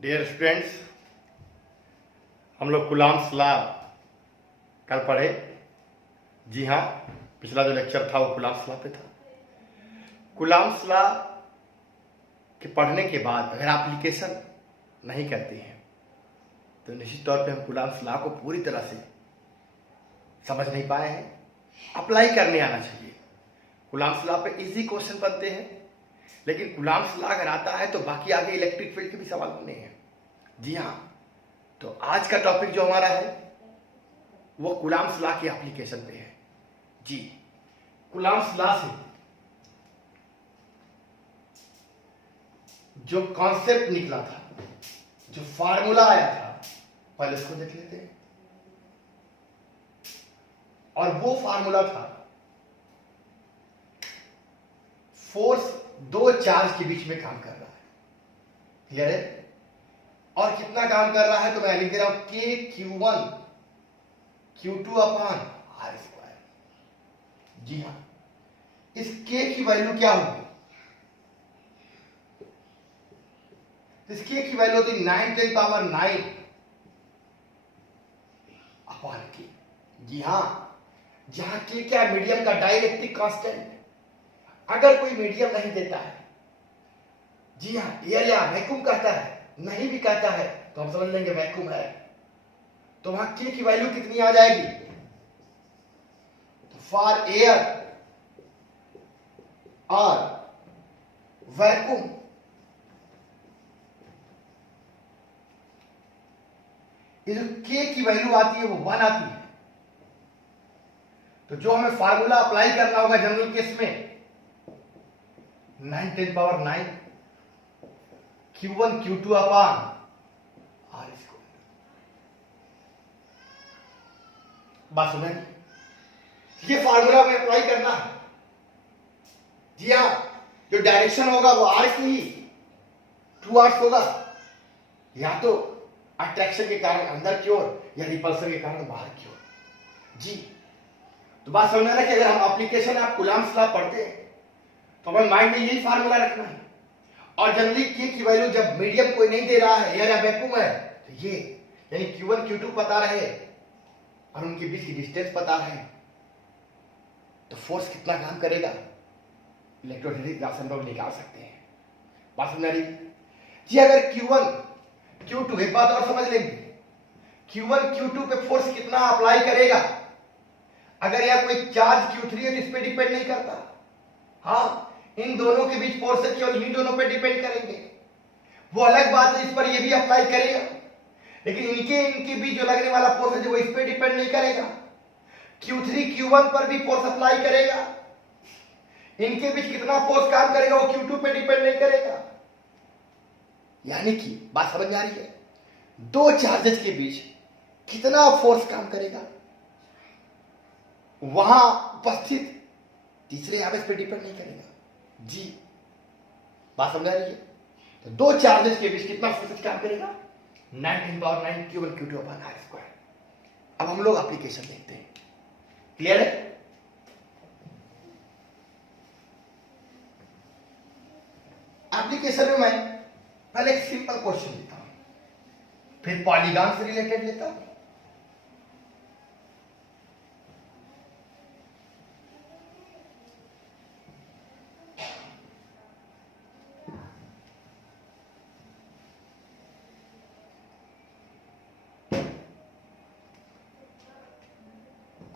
Dear students, हम लोग Coulomb's law कल पढ़े। जी हाँ, पिछला जो लेक्चर था वो कूलॉम्स लॉ पे था। कूलॉम्स लॉ के पढ़ने के बाद अगर एप्लीकेशन नहीं करते हैं तो निश्चित तौर पे हम कूलॉम्स लॉ को पूरी तरह से समझ नहीं पाए हैं। अप्लाई करने आना चाहिए। कूलॉम्स लॉ पे इजी क्वेश्चन बनते हैं, लेकिन कूलॉम्स लॉ अगर आता है तो बाकी आगे इलेक्ट्रिक फील्ड के भी सवाल होने हैं। जी हाँ, तो आज का टॉपिक जो हमारा है वो कूलॉम्स लॉ की एप्लीकेशन पे है। जी, कूलॉम्स लॉ से जो कॉन्सेप्ट निकला था, जो फार्मूला आया था, पहले इसको देख लेते हैं। और वो फार्मूला था फोर्स दो चार्ज के बीच में काम कर रहा है। क्लियर है? और कितना काम कर रहा है तो मैं लिख दे रहा हूं के Q1 Q2 upon R square. जी हाँ, इस के की वैल्यू क्या होगी? इस के की वैल्यू होती 9 अपॉन के। जी हाँ, जहां के क्या है? मीडियम का डाइलेक्ट्रिक कांस्टेंट। अगर कोई मीडियम नहीं देता है, जी हाँ, एयर या वैक्यूम कहता है, नहीं भी कहता है तो हम समझ लेंगे वैक्यूम है, तो वहां के की वैल्यू कितनी आ जाएगी? तो फॉर एयर और वैक्यूम ये जो के की वैल्यू आती है वो 1 आती है। तो जो हमें फार्मूला अप्लाई करना होगा जनरल केस में 9 Q1 Q2 upon R square. बात सुने, ये फार्मूला में अप्लाई करना है। जी हाँ, जो डायरेक्शन होगा वो आर से ही 2 आर्स होगा, या तो अट्रैक्शन के कारण अंदर की ओर या रिपल्सन के कारण बाहर की ओर। जी, तो बात समझना है कि अगर हम एप्लीकेशन आप कूलॉम्स लॉ पढ़ते हैं तो हमें माइंड में यही फार्मूला रखना है। और जनरली के की वैल्यू जब मीडियम कोई नहीं दे रहा है, एयर या वैक्यूम है, तो ये यानी Q1 Q2 पता रहे और उनके बीच की डिस्टेंस पता रहे तो फोर्स कितना काम करेगा इलेक्ट्रोस्टैटिक ग्राफ से हम लोग निकाल सकते हैं। बात समझ रही जी? अगर Q1 Q2, एक बात और समझ लेंगे, Q1 Q2 पे फोर्स कितना अप्लाई करेगा? अगर यह कोई चार्ज Q3 है तो इस पे डिपेंड नहीं करता। हाँ, इन दोनों के बीच फोर्स केवल इन्हीं दोनों पे डिपेंड करेंगे। वो अलग बात है, इस पर ये भी अप्लाई करेगा, लेकिन इनके बीच जो लगने वाला फोर्स है वो इस पे डिपेंड नहीं करेगा। Q3 Q1 पर भी फोर्स अप्लाई करेगा, इनके बीच कितना फोर्स काम करेगा वो Q2 पे डिपेंड नहीं करेगा। यानी कि बात समझ में आ रही है? दो चार्जेस के बीच कितना फोर्स काम करेगा वहां उपस्थित तीसरे आवेश पे डिपेंड नहीं करेगा। जी, बात समझ आ रही है? तो दो चार्जेस के बीच कितना फोर्स काम करेगा? 9 Q1 Q2 upon R square. अब हम लोग एप्लीकेशन देखते हैं। क्लियर है? एप्लीकेशन में मैं पहले एक सिंपल क्वेश्चन लेता हूं, फिर पॉलीगॉन से रिलेटेड लेता हूं,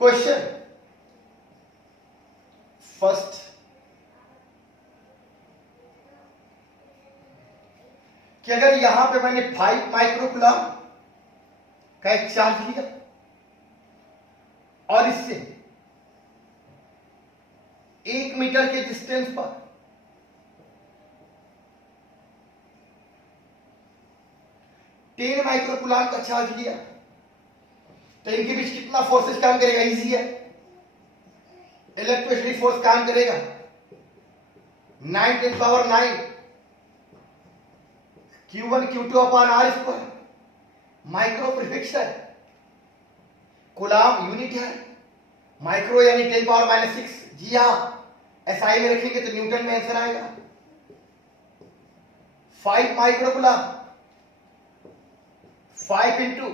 क्वेश्चन फर्स्ट, कि अगर यहां पे मैंने 5 माइक्रोकूलम का एक चार्ज लिया और इससे 1 मीटर के डिस्टेंस पर 10 माइक्रोकूलम का चार्ज लिया, तो इनके बीच कितना फोर्सेस काम करेगा? इजी है, इलेक्ट्रोस्टैटिक फोर्स काम करेगा 9 Q1 Q2 upon R square. Micro prefix है, कूलम यूनिट है, माइक्रो यानी 10⁻⁻⁶। जी हाँ, एसआई में रखेंगे तो न्यूटन में आंसर आएगा। 5 माइक्रोकूलम 5 इंटू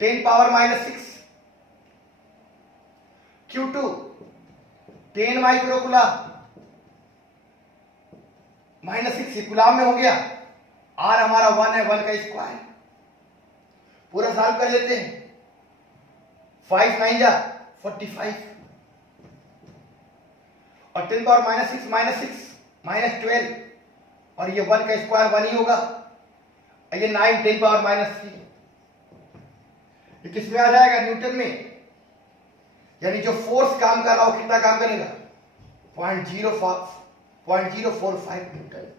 10⁻⁻6 Q2 10 माइक्रोकुलाम -6 कुलाम में हो गया। R हमारा 1 है, 1 का स्क्वायर पूरा सॉल्व कर लेते हैं। 5 9 जा 45 और 10⁻⁻6 -6 -12 और ये 1 का स्क्वायर 1 ही होगा। ये 9 10⁻⁻3 ये किस में आ जाएगा? न्यूटन में। यानी जो फोर्स काम कर रहा हो कितना काम करेगा? 0.045 न्यूटन।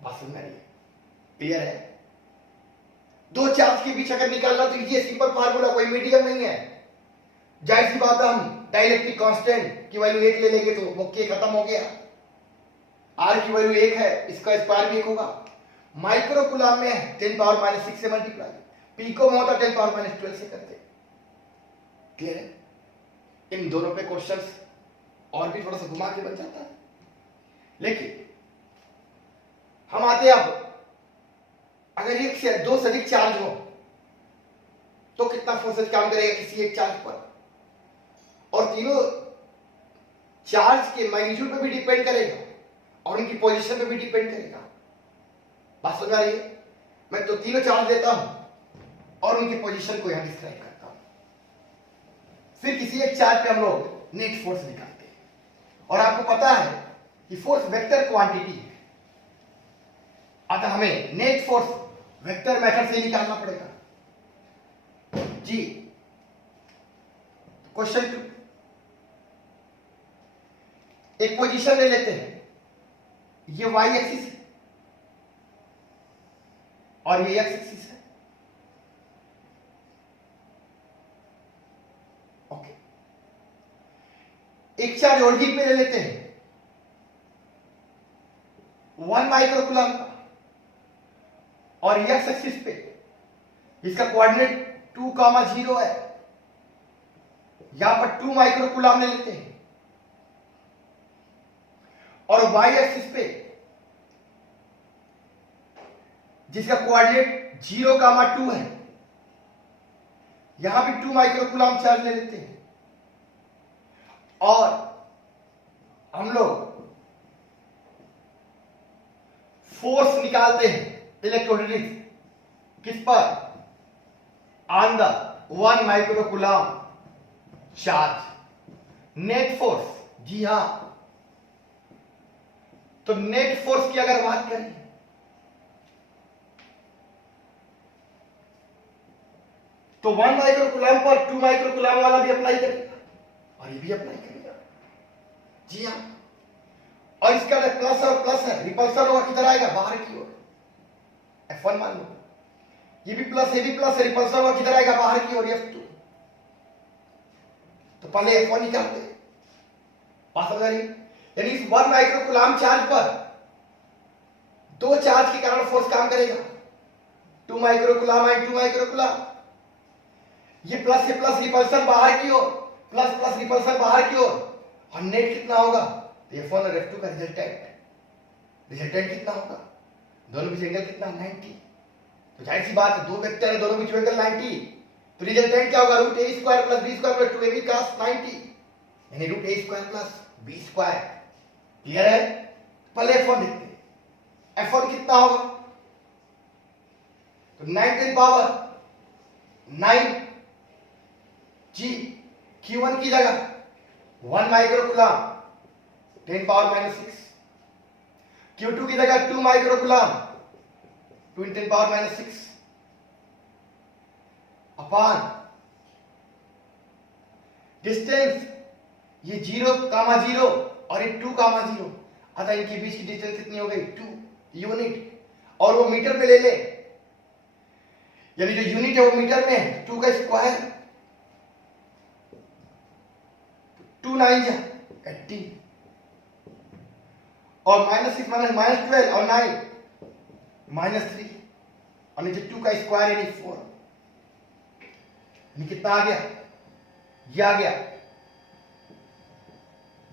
बात समझ में आ रही है? क्लियर है? दो चार्ज के बीच अगर निकालना तो ये सिंपल फार्मूला, कोई मीडियम नहीं है। जाहिर सी बात है, हम डाइलेक्ट्रिक कांस्टेंट की वैल्यू 1 ले लेंगे तो वो के खत्म हो गया। आर की वैल्यू 1 है, इसका स्क्वायर भी 1 होगा। माइक्रोकुलाम में है 10⁻⁻6 से मल्टीप्लाई, पीको में होता 10⁻⁻12 से करते। क्लियर है? इन दोनों पे क्वेश्चंस और भी थोड़ा सा घुमा के बन जाता है। लेकिन हम आते हैं अब, अगर एक से दो से अधिक चार्ज हो तो कितना फोर्स काम करेगा किसी एक चार्ज पर, और तीनों चार्ज के मैग्नीट्यूड पे भी डिपेंड करेगा और उनकी पोजीशन पे भी डिपेंड करेगा। बात समझ आ रही है? मैं तो तीनों चार्ज देता हूं और उनकी पोजीशन को यहां डिस्क्राइब करता हूं। फिर किसी एक चार्ज पे हम लोग नेट फोर्स निकालते हैं। और आपको पता है कि फोर्स वेक्टर क्वांटिटी है, अतः हमें नेट फोर्स वेक्टर मेथड से निकालना पड़ेगा जी। क्वेश्चन 2, एक पोजीशन ले लेते हैं, ये वाई एक्सिस है और ये एक्स एक्सिस है। ओके, एक चार्ज ओरिजिन पे ले लेते हैं 1 माइक्रोकुलम का, और एक्स एक्सिस पे इसका कोऑर्डिनेट 2,0 है, यहां पर 2 माइक्रोकुलम ले लेते हैं। और वाई एक्सिस पे जिसका कोऑर्डिनेट 0,2 है, यहां भी 2 माइक्रोकुलम चार्ज ले लेते हैं। और हम लोग फोर्स निकालते हैं इलेक्ट्रोस्टैटिक्स किस पर? On the 1 microcoulomb charge. Net force, जी हां, तो नेट फोर्स की अगर बात करें तो 1 माइक्रोकुलम पर 2 माइक्रोकुलम वाला भी अप्लाई करेगा और ये भी अप्लाई करेगा, जी हां। और इसका प्लस और प्लस है, रिपल्सन होगा किधर आएगा? बाहर की ओर। F1 मान लो, ये भी प्लस है, भी प्लस है, रिपल्सन होगा किधर आएगा? बाहर की ओर, F2। तो पहले F1 निकालते हैं। बात समझ आ रही है? यानी इस 1 माइक्रोकुलम चार्ज पर दो चार्ज के कारण फोर्स काम करेगा, 2 माइक्रोकुलम एंड 2 माइक्रोकुलम। ये प्लस से प्लस रिपल्सन बाहर की ओर, प्लस प्लस रिपल्सन बाहर की ओर, और नेट कितना होगा? F1 और F2 का रिजल्टेंट कितना होगा? दोनों बीच एंगल कितना? 90। तो जाहिर सी बात है, दो वेक्टर है, दोनों बीच एंगल 90, तो रिजल्टेंट क्या होगा? √a² + b² + 2ab cos 90, यानी √a² + b²। क्लियर है? पहले F1 लिखते हैं। F1 कितना होगा? तो 9 जी, Q1 की जगह 1 माइक्रोकुलम 10⁻⁻6, Q2 की जगह 2 माइक्रोकुलम 2 × 10⁻⁻6 अपॉन डिस्टेंस, ये 0,0 और ये 2,0, अतः इनके बीच की डिस्टेंस कितनी हो गई? 2 यूनिट। और वो मीटर में ले ले, यानी जो यूनिट है वो मीटर में है, 2 का स्क्वायर, 2 9 जा 80, और -6 -12 और 9 -3, और नीचे 2 का स्क्वायर यानी 4, यानी कितना आ गया? ये आ गया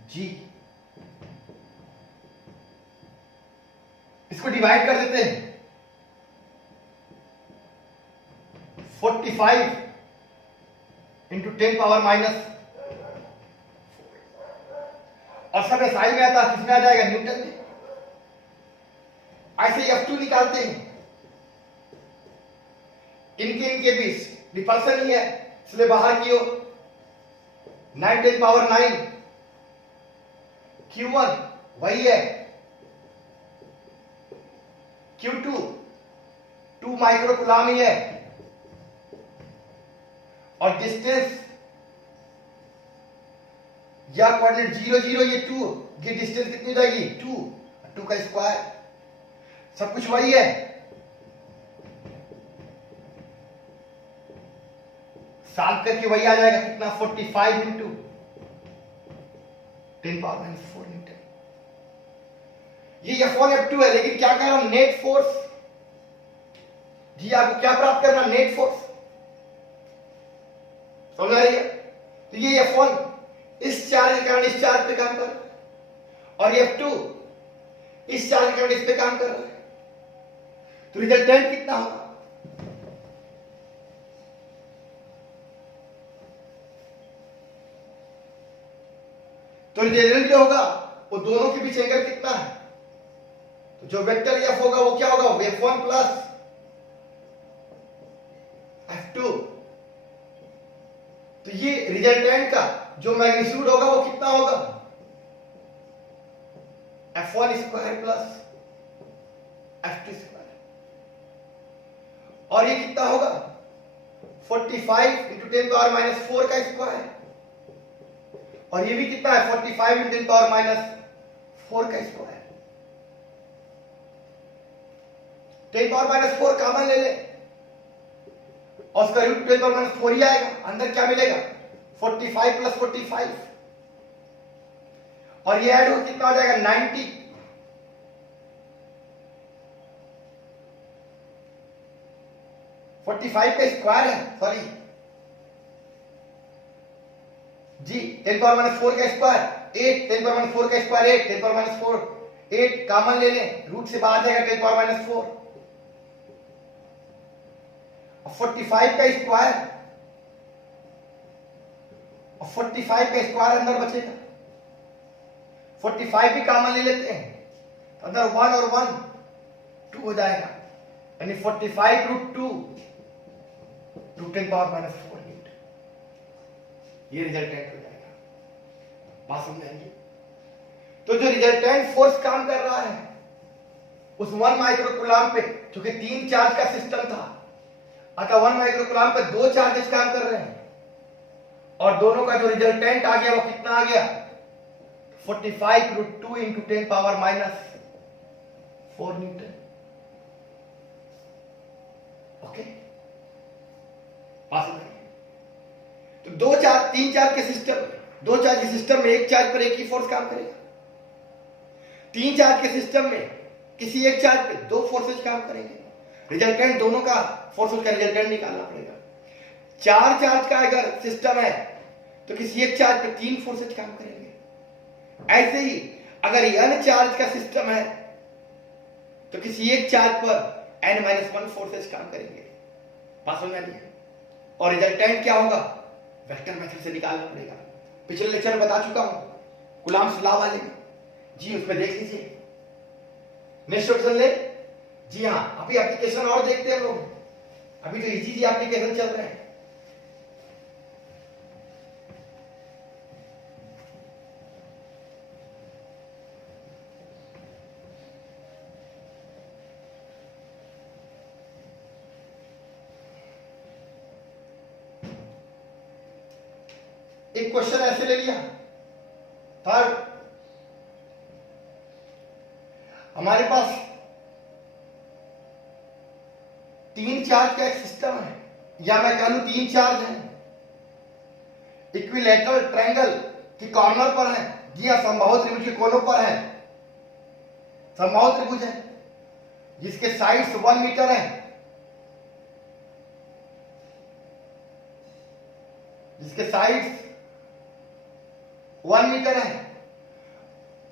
जी। इसको डिवाइड कर देते हैं 45 इंटू 10 पावर माइनस, और सब एसआई में आता, किसमें आ जाएगा, न्यूटन में। ऐसे F2 निकालते हैं। इनके बीच रिपल्सन ही है, इसलिए बाहर की ओर 9 10 पावर 9, Q1 वही है, Q2 2 माइक्रो कूलम ही है, और डिस्टेंस या कोऑर्डिनेट 0 0 ये 2, ये डिस्टेंस कितनी हो जाएगी, 2 का स्क्वायर, सब कुछ वही है। सॉल्व करके वही आ जाएगा, कितना, 45 इंटू 10 पावर माइनस 4 न्यूटन। ये F1 F2 है, लेकिन क्या कह रहा हूं, नेट फोर्स। जी आपको क्या प्राप्त करना, नेट फोर्स, समझ आ रही है। तो ये F1 इस चार्ज के कारण इस चार्ज पे काम कर रहा है, और F2 इस चार्ज के कारण इस पे काम कर रहा है। तो रिजल्टेंट कितना होगा, तो रिजल्टेंट जो होगा वो दोनों के बीच एंगल कितना है, तो जो वेक्टर F होगा वो क्या होगा, F1 प्लस F2। तो ये रिजल्टेंट का जो मैग्नीट्यूड होगा वो कितना होगा, F1 square plus F2 square, और ये कितना होगा, 45 इंटू 10 पावर माइनस 4 का स्क्वायर, और ये भी कितना है, 45 इंटू 10 पावर माइनस 4 का स्क्वायर। 10 पावर माइनस 4 कॉमन ले ले, और उसका रूट 10 पावर माइनस 4 ही आएगा, अंदर क्या मिलेगा, 45 प्लस 45, और ये ऐड हो कितना हो जाएगा, 90। फोर्टी फाइव का स्क्वायर है, सॉरी जी, 10 पावर माइनस 4 का स्क्वायर 8, 10 पावर माइनस 4 का स्क्वायर 8, 10 पावर माइनस 4 8 कॉमन ले लें, रूट से बाहर जाएगा 10 पावर माइनस 4, 45 का स्क्वायर, और 45 का स्क्वायर अंदर बचेगा, 45 भी कॉमन ले लेते हैं, तो अंदर 1 और 1 2 हो जाएगा, यानी 45 root 2 root 10 power minus 4 newton. ये रिजल्टेंट हो जाएगा, बात समझ आएगी। तो जो रिजल्टेंट फोर्स काम कर रहा है उस 1 माइक्रो कूलम पे, क्योंकि 3 चार्ज का सिस्टम था, अतः 1 माइक्रो कूलम पे 2 चार्जेस काम कर रहे हैं, और दोनों का जो रिजल्टेंट आ गया वो कितना आ गया, 45 root 2 into 10 power minus 4 newton. Okay, पास में तो 2 चार्ज 3 चार्ज के सिस्टम, 2 चार्ज के सिस्टम में एक चार्ज पर एक ही फोर्स काम करेगा, 3 चार्ज के सिस्टम में किसी एक चार्ज पे 2 फोर्सेज काम करेंगे, रिजल्टेंट दोनों का फोर्सेज का रिजल्टेंट निकालना पड़ेगा। 4 चार्ज का अगर सिस्टम है तो किसी एक चार्ज पे 3 फोर्सेज काम करेंगे। ऐसे ही अगर n चार्ज का सिस्टम है तो किसी एक चार्ज पर n-1 फोर्सेज काम करेंगे, बात समझ आनी है। और रिजल्टेंट क्या होगा, वेक्टर मेथड से निकालना पड़ेगा। पिछले लेक्चर में बता चुका हूं, कूलम्ब्स लॉ वाले जी, उसमें देख लीजिए। नेक्स्ट क्वेश्चन ले, जी हाँ, अभी एप्लीकेशन और देखते हैं लोग, अभी तो इजी एप्लीकेशन चल रहे हैं। एक क्वेश्चन ऐसे ले लिया, थर्ड, हमारे पास 3 चार्ज का एक सिस्टम है, या मैं कह लूं 3 चार्ज हैं, इक्विलैटरल ट्रायंगल की कॉर्नर पर है, जी हाँ, समबाहु त्रिभुज के कोनों पर है, समबाहु त्रिभुज है जिसके साइड्स 1 मीटर है, जिसके साइड्स 1 मीटर है,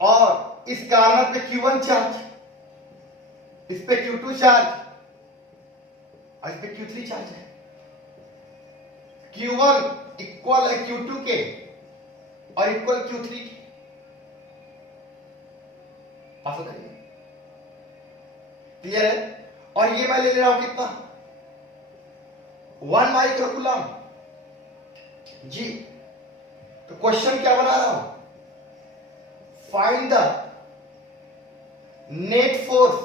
और इस कॉर्नर पे Q1 चार्ज, इस पे Q2 चार्ज, और इस पे Q3 चार्ज है। Q1 इक्वल है Q2 के और इक्वल Q3 के। पास होता है, क्लियर है। और ये मैं ले रहा हूं कितना, 1 माइक्रोकूलम जी। तो क्वेश्चन क्या बना रहा हूं, फाइंड द नेट फोर्स।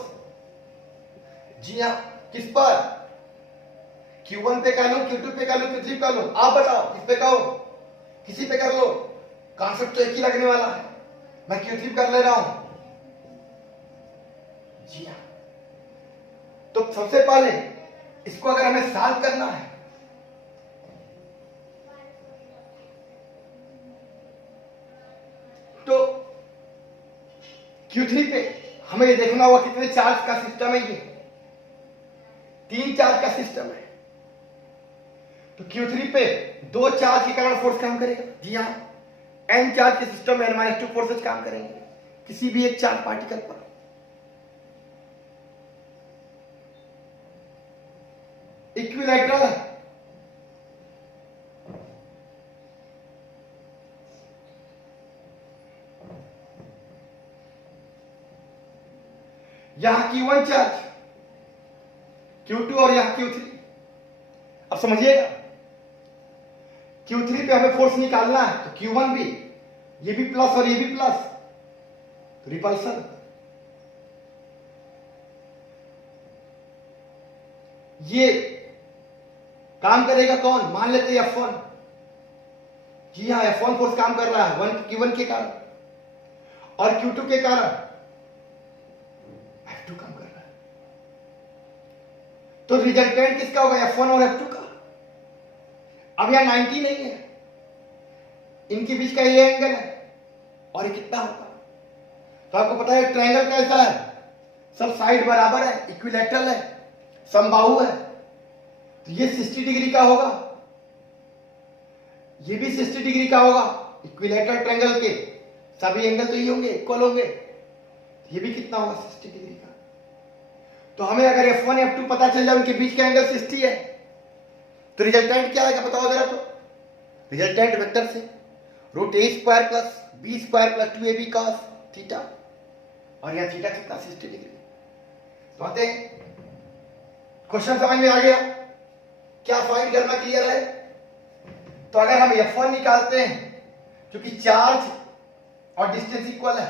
जी हाँ, किस पर, Q1 पे कर लूं, Q2 पे कर लूं, Q3 पे कर लूं, आप बताओ किस पे कहो, किसी पे कर लो, कॉन्सेप्ट तो एक ही लगने वाला है। मैं Q3 कर ले रहा हूं। जी हाँ, तो सबसे पहले इसको अगर हमें सॉल्व करना है तो Q3 पे हमें ये देखना होगा कितने चार्ज का सिस्टम है। ये 3 चार्ज का सिस्टम है। तो Q3 पे 2 चार्ज के कारण फोर्स काम करेगा। जी हाँ, n चार्ज के सिस्टम में n-2 फोर्सेज काम करेंगे किसी भी एक चार्ज पार्टिकल पर। इक्विलैटरल है, यहां Q1 चार्ज, Q2 और यहां Q3। अब समझिएगा, Q3 पे हमें फोर्स निकालना है तो Q1 भी, ये भी प्लस और ये भी प्लस, तो रिपल्सन। ये काम करेगा कौन, मान लेते हैं F1। जी हाँ, F1 फोर्स काम कर रहा है Q1 के कारण, और Q2 के कारण F2 काम कर रहा है। तो रिजल्टेंट किसका होगा, F1 और F2 का। अब यहां 90 नहीं है, इनके बीच का ये एंगल है, और ये कितना होगा। तो आपको पता है ट्रायंगल कैसा है, सब साइड बराबर है, इक्विलैटरल है, समबाहु है। तो ये 60 डिग्री का होगा, ये भी 60 डिग्री का होगा। इक्विलैटरल ट्रायंगल के सभी एंगल तो ये होंगे, इक्वल होंगे। ये भी कितना होगा, 60 डिग्री का। तो हमें अगर F1 F2 पता चल जाए उनके बीच का एंगल 60 है, तो रिजल्टेंट क्या आएगा बताओ जरा। तो रिजल्टेंट वेक्टर से √a² + b² + 2ab cos theta, और यहां थीटा कितना, 60 डिग्री। तो आते हैं, क्वेश्चन समझ में आ गया, क्या फाइंड करना क्लियर है। तो अगर हम F1 निकालते हैं, क्योंकि चार्ज और डिस्टेंस इक्वल है,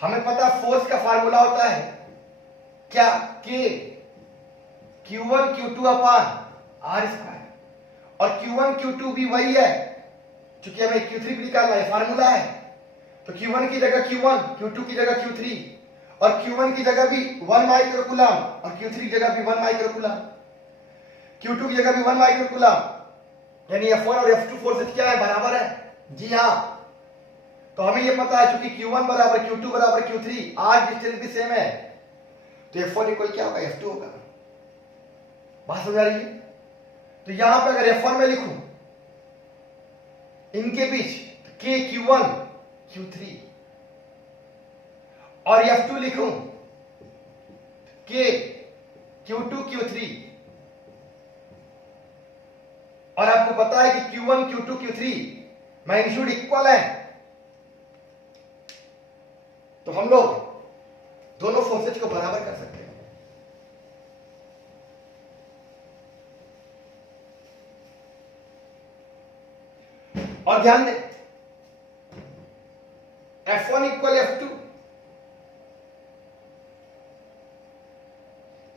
हमें पता फोर्स का फार्मूला होता है क्या, K Q1 Q2 अपान R², और Q1 Q2 भी वही है, क्योंकि हमें Q3 भी निकालना है, फार्मूला है। तो Q1 की जगह Q1, Q2 की जगह Q3, और Q1 की जगह भी 1 माइक्रोकूलम, और Q3 की जगह भी 1 माइक्रोकूलम, Q2 की जगह भी 1 माइक्रोकूलम। यानी F1 और F2 फोर्सेज क्या है, बराबर है। जी हाँ, तो हमें ये पता है क्योंकि Q1 बराबर Q2 बराबर Q3, आज डिस्टेंस भी सेम है, तो F1 इक्वल क्या होगा, F2 होगा। बात समझ आ रही है। तो यहां पे अगर F1 में लिखूं इनके बीच K Q1 Q3, और F2 लिखूं K Q2 Q3, और आपको पता है कि Q1 Q2 Q3 magnitude equal है, तो हम लोग दोनों फोर्सेज को बराबर कर सकते हैं। और ध्यान दें, F1 इक्वल F2,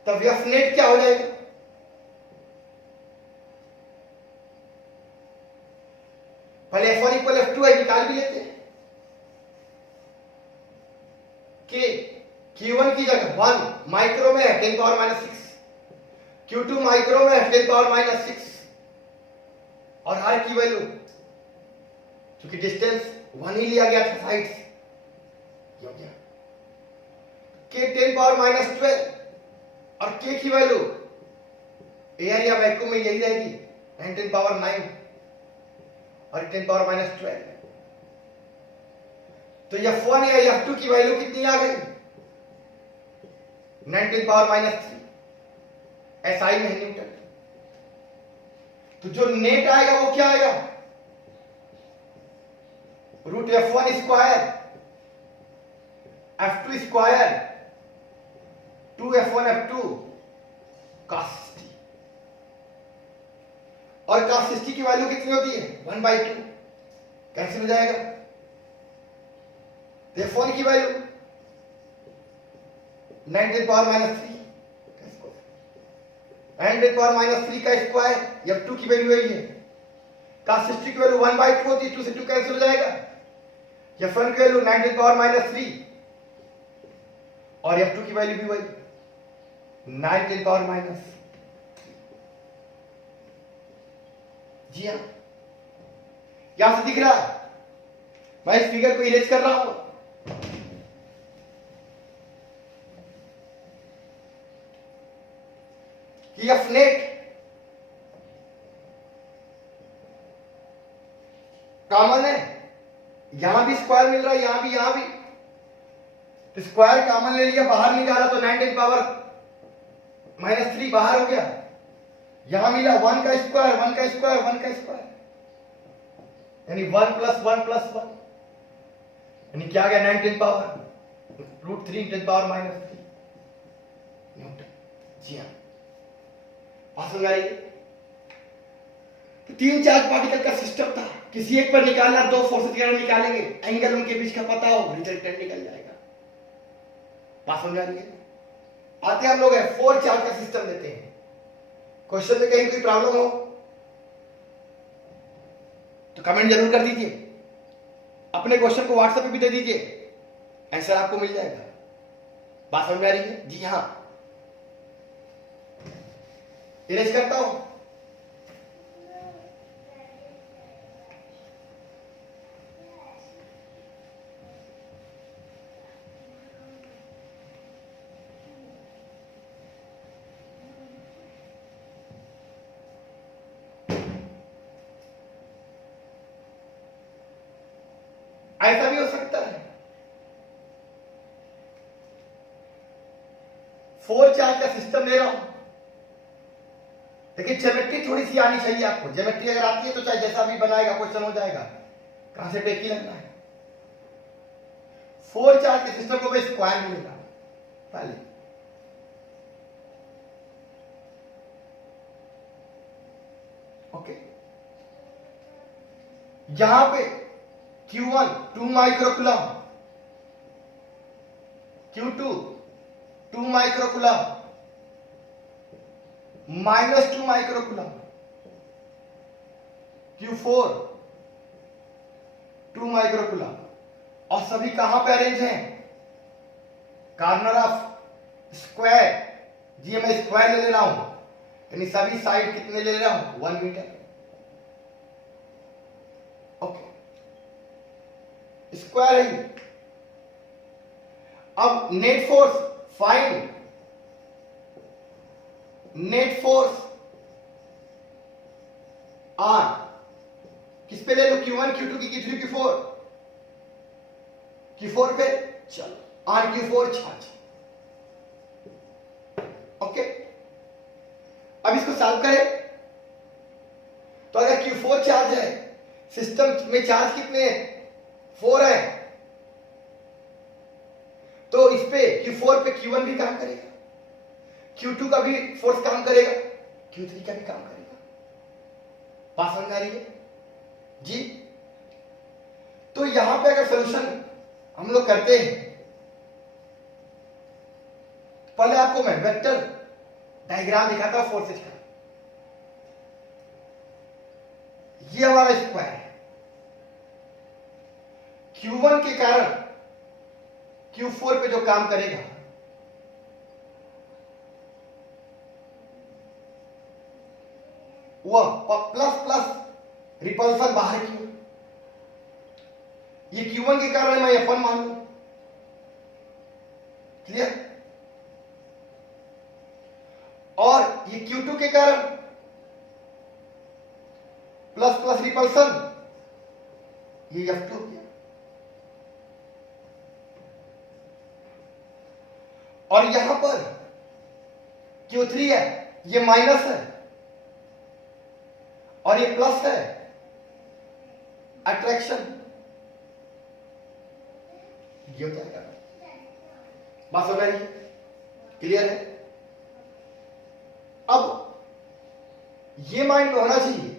तब F नेट क्या हो जाएगा, पहले F1 इक्वल F2 है, निकाल भी लेते हैं। Q1 की जगह 1 माइक्रो में है 10⁻⁻⁶, Q2 माइक्रो में है 10⁻⁻⁶, और R की वैल्यू, क्योंकि डिस्टेंस 1 ही लिया गया था साइड्स, ये हो गया K 10⁻⁻12, और K की वैल्यू एयर या वैक्यूम में यही रहेगी 10⁹ और 10⁻⁻12। तो F1 या F2 की वैल्यू कितनी आ गई, 9⁻³ SI में न्यूटन। तो जो नेट आएगा वो क्या आएगा, root F1 square F2 square 2F1 F2 cos 60। और cos 60 की वैल्यू कितनी होती है 1/2, कैंसिल हो जाएगा। तो F1 की value 9 to the power minus 3 9 to the power minus 3 का स्क्वायर, F2 की वैल्यू यही है। cos 60 की वैल्यू 1/2 होती है, 2 से 2 कैंसिल हो जाएगा। F1 की value 9 to the power minus 3 और F2 की वैल्यू भी वही 9 to the power minus 3। जी हाँ, यहां से दिख रहा है, मैं इस फिगर को इरेज कर रहा हूं। F नेट कॉमन है, यहां भी स्क्वायर मिल रहा है, यहां भी तो स्क्वायर कॉमन ले लिया, बाहर निकाला तो 9 to the power minus 3 बाहर हो गया। यहां मिला 1 का स्क्वायर 1 का स्क्वायर 1 का स्क्वायर, यानी 1 + 1 + 1, यानी क्या आ गया 9 to the power √3 to the power minus 3 newton. जी हाँ, बात समझ आ रही है। तो 3 चार्ज पार्टिकल का सिस्टम था, किसी एक पर निकालना, 2 फोर्सेस अगर निकालेंगे, एंगल उनके बीच का पता हो, रिजल्टेंट निकल जाएगा। बात समझ आ रही है। आते हम लोग 4 चार्ज का सिस्टम देते हैं। क्वेश्चन में कहीं कोई प्रॉब्लम हो तो कमेंट जरूर कर दीजिए, अपने क्वेश्चन को व्हाट्सएप पे भी दे दीजिए, आंसर आपको मिल जाएगा। बात समझ में आ रही है। जी हाँ, इरेज करता हूं। ऐसा भी हो सकता है 4 चार्ज का सिस्टम ले रहा हूं, लेकिन ज्योमेट्री थोड़ी सी आनी चाहिए आपको। ज्योमेट्री अगर आती है तो चाहे जैसा भी बनाएगा क्वेश्चन हो जाएगा। कहां से टेक ही लगना है। 4 चार्ज के सिस्टम को मैं स्क्वायर में लेगा पहले, ओके। यहां पे Q1 2 microcoulomb, Q2 2 microcoulomb, -2 microcoulomb, Q4 2 microcoulomb, और सभी कहां पे अरेंज हैं, कॉर्नर ऑफ स्क्वायर। जी मैं स्क्वायर ले रहा हूं, यानी सभी साइड कितने ले रहा हूं 1 मीटर, ओके। स्क्वायर है। अब net force find, net force R किस पे ले लो, Q1 Q2 की Q3 Q4, Q4 पे, चलो आर Q4 चार्ज, ओके। अब इसको सॉल्व करें तो अगर Q4 चार्ज है, सिस्टम में चार्ज कितने हैं 4 है, तो इस पे Q4 पे Q1 भी काम करेगा, Q2 का भी फोर्स काम करेगा, Q3 का भी काम करेगा। बात समझ आ रही है जी। तो यहां पे अगर सॉल्यूशन हम लोग करते हैं, पहले आपको मैं वेक्टर डायग्राम दिखाता हूं फोर्सेज का। ये हमारा स्क्वायर है, Q1 के कारण Q4 पे जो काम करेगा वह प्लस प्लस रिपल्सन बाहर की ओर, ये Q1 के कारण मैं F1 मान लू, क्लियर। और ये Q2 के कारण प्लस प्लस रिपल्सन, ये F2 हो गया। और यहां पर Q3 है, ये माइनस है, और ये प्लस है अट्रैक्शन, ये हो जाएगा। बात हो रही है, क्लियर है? अब ये माइंड में होना चाहिए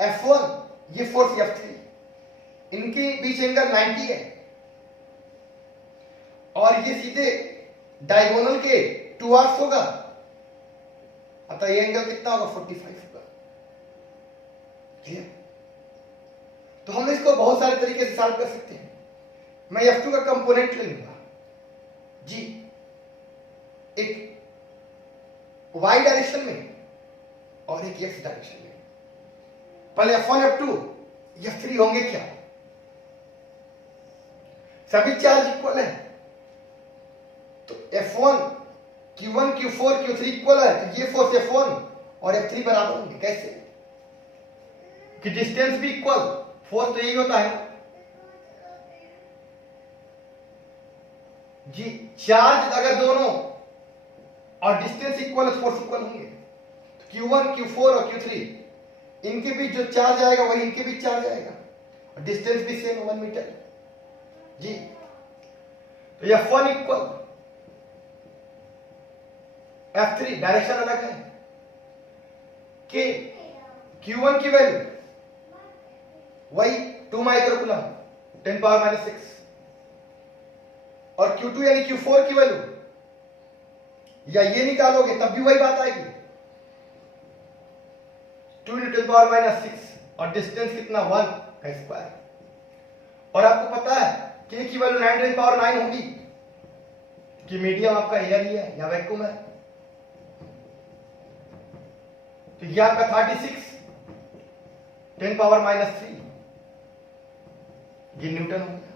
F1 ये फोर्स F3, इनके बीच एंगल 90 है और ये सीधे डायगोनल के 2 आर्क्स होगा, अतः ये एंगल कितना होगा 45 होगा। क्लियर? तो हम इसको बहुत सारे तरीके से सॉल्व कर सकते हैं। मैं F2 का कंपोनेंट ले लूंगा जी, एक y डायरेक्शन में और एक x डायरेक्शन में। पहले F1 F2 F3 होंगे क्या? सभी चार्ज इक्वल है तो F1 Q1 Q4 Q3 equal है, तो ये फोर्स F1 और F3 बराबर होंगे। कैसे? कि डिस्टेंस भी इक्वल, फोर्स तो यही होता है जी। चार्ज अगर दोनों और डिस्टेंस इक्वल है, फोर्स इक्वल होंगे। तो Q1 Q4 और Q3 इनके बीच जो चार्ज आएगा वही इनके बीच चार्ज आएगा और डिस्टेंस भी सेम 1 मीटर जी। तो F1 इक्वल F3, डायरेक्शन अलग है कि Q1 की वैल्यू वही 2 माइक्रोकूलम 10⁻⁻⁶ और Q2 यानी Q4 की वैल्यू या ये निकालोगे तब भी वही बात आएगी 2 × 10⁻⁻⁶ और डिस्टेंस कितना 1 का स्क्वायर। और आपको पता है K की वैल्यू 9 होगी कि मीडियम आपका एयर ही है या वैक्यूम है। तो ये आपका 36 10⁻⁻3 ये न्यूटन हो गया।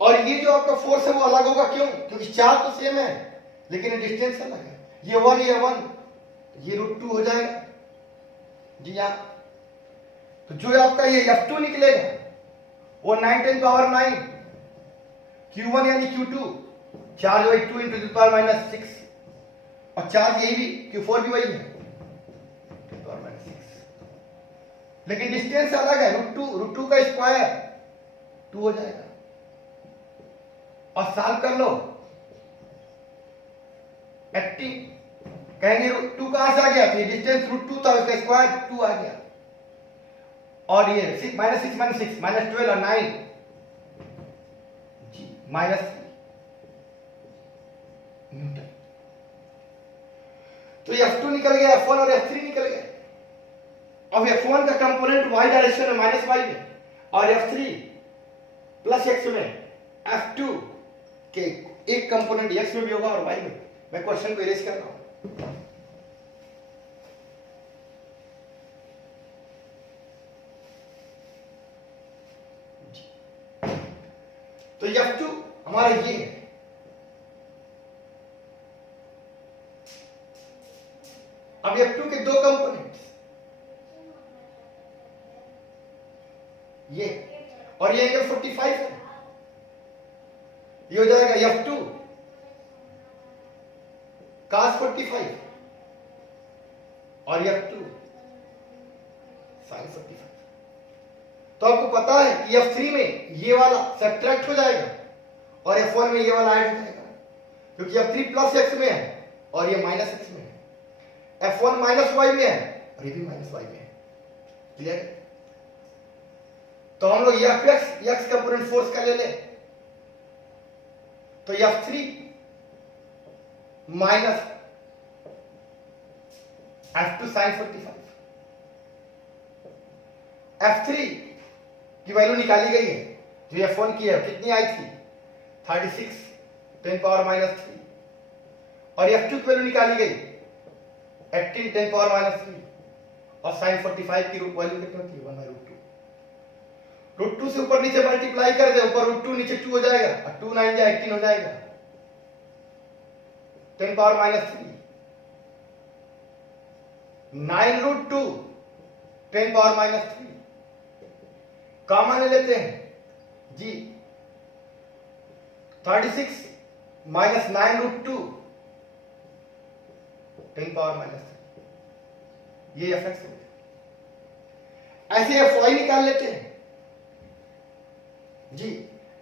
और ये जो आपका फोर्स है वो अलग होगा, क्यों? क्योंकि चार्ज तो सेम है लेकिन डिस्टेंस अलग है। ये 1 ये 1 ये √2 हो जाएगा जी। हाँ, तो जो आपका ये F2 निकलेगा वो 9 × 10⁻⁹ Q1 यानी Q2 चार्ज वही 2 × 10⁻⁻⁶ और चार्ज यही भी Q4 भी वही है 10⁻⁶, लेकिन डिस्टेंस अलग है √2 का स्क्वायर 2 हो जाएगा। और सॉल्व कर लो 80 कहेंगे √2 कहां से आ गया? तो ये डिस्टेंस √2 था, उसका स्क्वायर 2 आ गया। और ये -6 -12 और 9 जी -3 न्यूटन। तो F2 निकल गया, F1 और F3 निकल गए। अब F1 का कंपोनेंट y डायरेक्शन में -y में और F3 +x में, F2 के एक कंपोनेंट x में भी होगा और y में। मैं क्वेश्चन को इरेज कर रहा हूं। तो F2 हमारा ये है। अब F2 के दो कंपोनेंट्स ये और ये एंगल 45 है। ये हो जाएगा F2 cos 45 और F2 sin 45। तो आपको पता है कि F3 में ये वाला सब्ट्रैक्ट हो जाएगा और F1 में ये वाला ऐड हो जाएगा, क्योंकि F3 +x में है और ये -x में है। F1 -y में है और ये भी -y में है। क्लियर है? तो हम लोग Fx x कंपोनेंट फोर्स का ले ले, तो F3 minus F2 sin 45। F3 की वैल्यू निकाली गई है, जो F1 की है कितनी आई थी 36 10⁻⁻3 और F2 की वैल्यू निकाली गई 18 10⁻⁻3 और sin 45 की वैल्यू कितनी थी 1/√2। √2 से ऊपर नीचे मल्टीप्लाई कर दे, ऊपर √2 नीचे 2 हो जाएगा और 2 9 जा 18 हो जाएगा 10⁻⁻3 9√2 10⁻⁻3 कॉमन ले लेते हैं जी। 36 -9√2 10 पावर -3, ये एफ एक्स हो गया। ऐसे एफ वाई निकाल लेते हैं जी।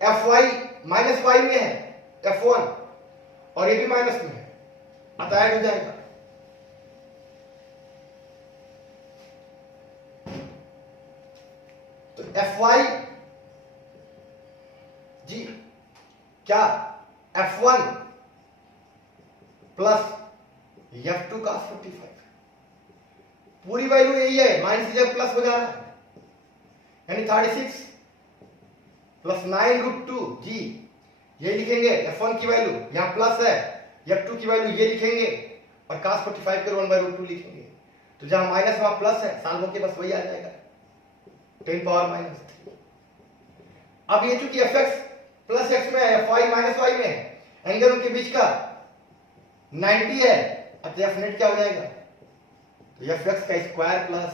एफ वाई माइनस वाई में है F1 और ये भी माइनस में है, अतः ऐड हो जाएगा। तो Fy जी क्या F1 प्लस F2 का 45, पूरी वैल्यू यही है, माइनस से प्लस हो जा रहा है, यानी 36 प्लस 9√2 जी, ये लिखेंगे F1 की वैल्यू, यहां प्लस है, F2 की वैल्यू ये लिखेंगे और cos 45 के 1/√2 लिखेंगे। तो जहां माइनस वहां प्लस है, साल के बस वही आ जाएगा 10 पावर -3। अब ये चूंकि एफ एक्स प्लस एक्स में है, एफ वाई माइनस वाई में है, एंगल उनके बीच का 90 है, अतः एफ नेट क्या हो जाएगा, तो एफ एक्स का स्क्वायर प्लस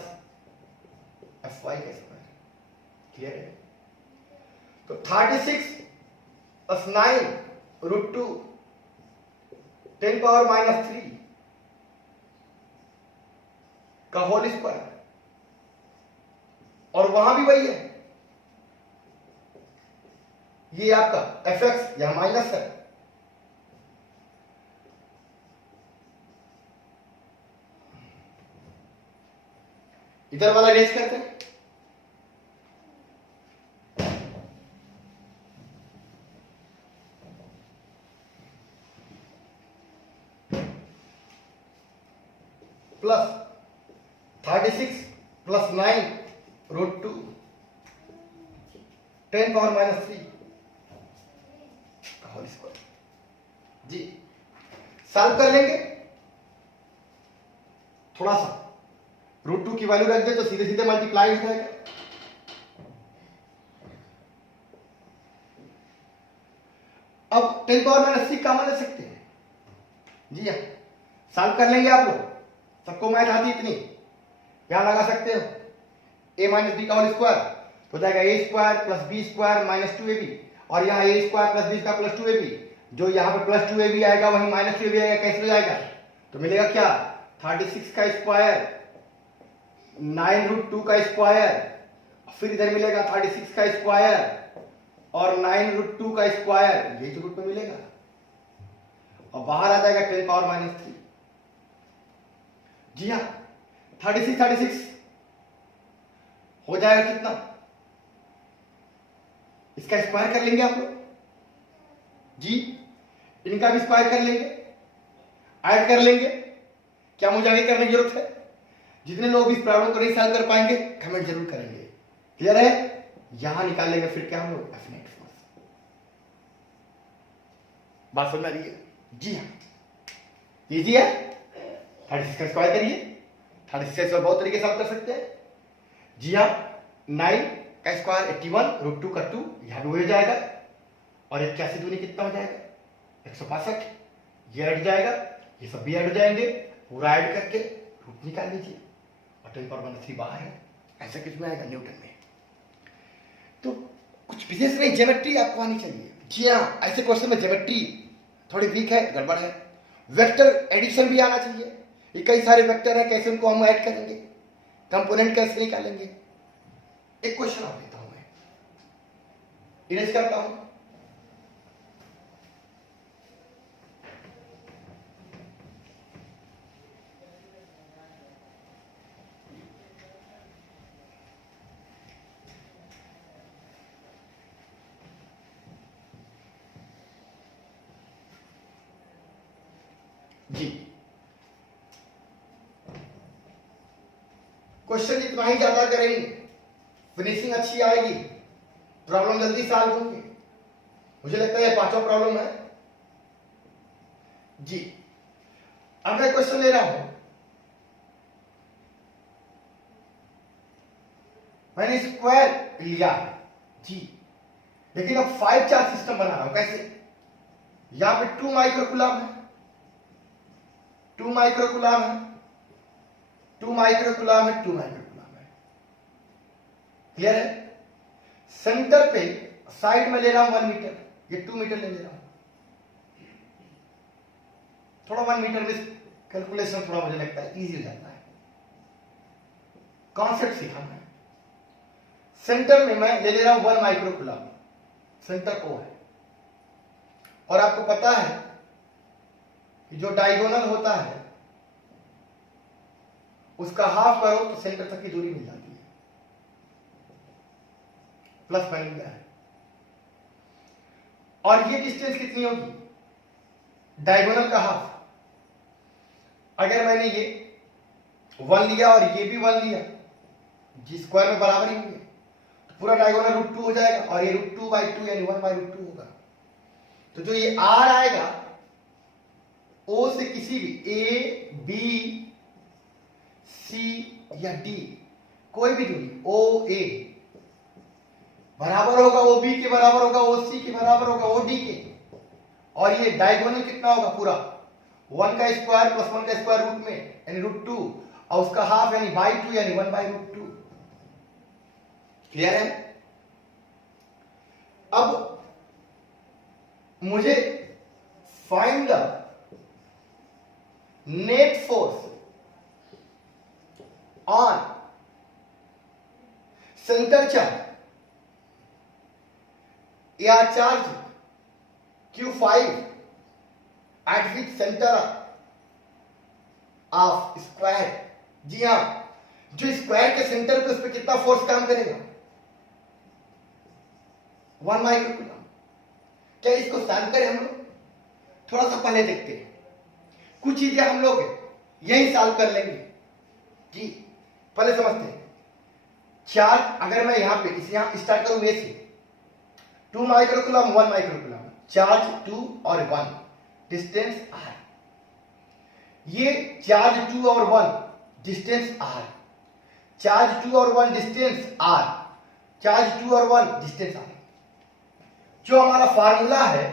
एफ वाई का स्क्वायर। क्लियर है? तो 36 प्लस 9√2 10 पावर -3 का होल स्क्वायर, और वहां भी वही है, ये आपका एफ एक्स यहां माइनस है, इधर वाला रेज करते हैं। प्लस 36 प्लस 9√2 10 पावर -3 का होल स्क्वायर जी। सॉल्व कर लेंगे, थोड़ा सा √2 की वैल्यू रख दे तो सीधे सीधे मल्टीप्लाई हो जाएगा। अब 10 पावर -3 कॉमन ले सकते हैं जी हाँ, सॉल्व कर लेंगे आप लोग, सबको मैथ आती इतनी, यहां लगा सकते हो a माइनस बी का होल स्क्वायर तो जाएगा a square plus B square minus 2ab, और यहाँ a स्क्वायर प्लस बी का प्लस 2ab, जो यहाँ पे प्लस 2ab आएगा वहीं माइनस 2ab आएगा, कैंसिल हो जाएगा, तो मिलेगा क्या 36 का स्क्वायर 9√2 का स्क्वायर, फिर इधर मिलेगा 36 का स्क्वायर और 9√2 का स्क्वायर, यही तो रूट में मिलेगा, और बाहर आ जाएगा 10 पावर -3 जी हाँ। 36 हो जाएगा कितना, इसका स्क्वायर कर लेंगे आप लोग जी, इनका भी स्क्वायर कर लेंगे, ऐड कर लेंगे, क्या मुझे आगे करने की जरूरत है? जितने लोग इस प्रॉब्लम को नहीं सॉल्व कर पाएंगे कमेंट जरूर करेंगे। क्लियर है? यहां निकाल लेंगे फिर क्या हम लोग एफ नेट फोर्स। बात समझ आ रही है जी हाँ, इजी है। 36 का स्क्वायर करिए, 36 का स्क्वायर बहुत तरीके से सॉल्व कर सकते हैं जी हाँ। 9 का स्क्वायर 81√2 का 2 यहां भी हो जाएगा, और 81 दूनी कितना हो जाएगा 165, ये हट जाएगा, ये सब भी ऐड हो जाएंगे, पूरा ऐड करके रूट निकाल लीजिए, और 10 पावर -3 बाहर है, ऐसा किस में आएगा न्यूटन में। तो कुछ विशेष नहीं, ज्योमेट्री आपको आनी चाहिए जी हाँ। ऐसे क्वेश्चन में ज्योमेट्री थोड़ी वीक है, गड़बड़ है। वेक्टर एडिशन भी आना चाहिए, ये कई सारे वेक्टर है, कैसे उनको हम ऐड करेंगे, कंपोनेंट कैसे निकालेंगे। एक क्वेश्चन आप देता हूं मैं, इरेज करता हूं, जी। क्वेश्चन इतना ही ज्यादा करेंगे, फिनिशिंग अच्छी आएगी, प्रॉब्लम जल्दी सॉल्व होंगे। मुझे लगता है 5वां प्रॉब्लम है जी। अब मैं क्वेश्चन ले रहा हूं, मैंने स्क्वायर लिया जी, लेकिन अब 5 चार्ज सिस्टम बना रहा हूं। कैसे? यहां पे 2 माइक्रोकूलम है, 2 माइक्रोकूलम है, 2 माइक्रोकूलम है, 2 माइक्रोकूलम है। क्लियर है? सेंटर पे साइड में ले रहा हूं 1 मीटर, ये 2 मीटर ले रहा हूं, थोड़ा 1 मीटर में कैलकुलेशन थोड़ा मुझे लगता है इजी हो जाता है, कॉन्सेप्ट सिखाना है। सेंटर में मैं ले रहा हूं 1 माइक्रो कूलम, सेंटर O है, और आपको पता है कि जो डायगोनल होता है उसका हाफ करो तो सेंटर तक की दूरी मिल जाती है, प्लस माइनस क्या है। और ये डिस्टेंस कितनी होगी, डायगोनल का हाफ। अगर मैंने ये 1 लिया और ये भी 1 लिया, जी स्क्वायर में बराबर ही होंगे, तो पूरा डायगोनल √2 हो जाएगा, और ये √2/2 यानी 1/√2 होगा। तो जो ये R आएगा O से किसी भी A, B, C या D कोई भी दूरी OA बराबर होगा OB के बराबर होगा, OC के बराबर होगा OD के, और ये डायगोनल कितना होगा पूरा 1 का स्क्वायर प्लस 1 का स्क्वायर रूट में यानी √2, और उसका हाफ यानी /2 यानी 1/√2। क्लियर है? अब मुझे find the net force on centre charge या charge Q5 at which centre of square. जी हां, जो स्क्वायर के सेंटर पे उस पर कितना फोर्स काम करेगा, 1 माइक्रो कूलम। क्या इसको सॉल्व करें हम लोग? थोड़ा सा पहले देखते हैं, कुछ चीजें हम लोग यही सॉल्व कर लेंगे जी। पहले समझते हैं चार्ज, अगर मैं यहां पे इसे यहां स्टार्ट करूं, से 2 micro coulomb 1 micro coulomb, charge 2 और 1, डिस्टेंस r। ये चार्ज 2 और 1 डिस्टेंस r, चार्ज 2 और 1 डिस्टेंस r, चार्ज 2 और 1 डिस्टेंस r। जो हमारा फार्मूला है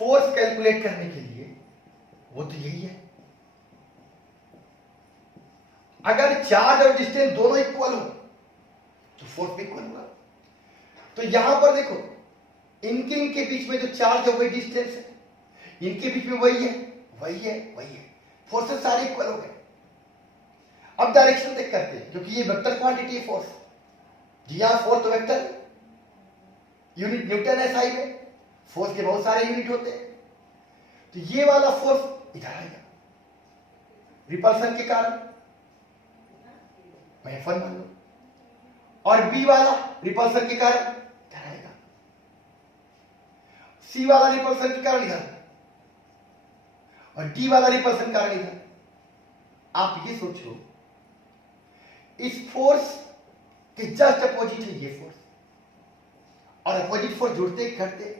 फोर्स कैलकुलेट करने के लिए वो तो यही है। अगर चार्ज और डिस्टेंस दोनों इक्वल हो तो फोर्स भी इक्वल होगा। तो यहां पर देखो, इनके बीच में जो चार्ज है वही डिस्टेंस है, इनके बीच में वही है, वही है, वही है, फोर्सेस सारे इक्वल हो गए। अब डायरेक्शन देख करते हैं, क्योंकि ये वेक्टर क्वांटिटी है फोर्स। जी हां, फोर्स तो वेक्टर, यूनिट न्यूटन है साई में, फोर्स के बहुत सारे यूनिट होते हैं। तो ये वाला फोर्स इधर आएगा रिपल्सन के कारण, मैं F1 मान लो, और B वाला रिपल्सन के कारण इधर आएगा, C वाला रिपल्सन के कारण इधर, और D वाला रिपल्सन के कारण इधर। आप ये सोचो, इस फोर्स के जस्ट अपोजिट है ये फोर्स, और अपोजिट फोर्स जुड़ते घटते,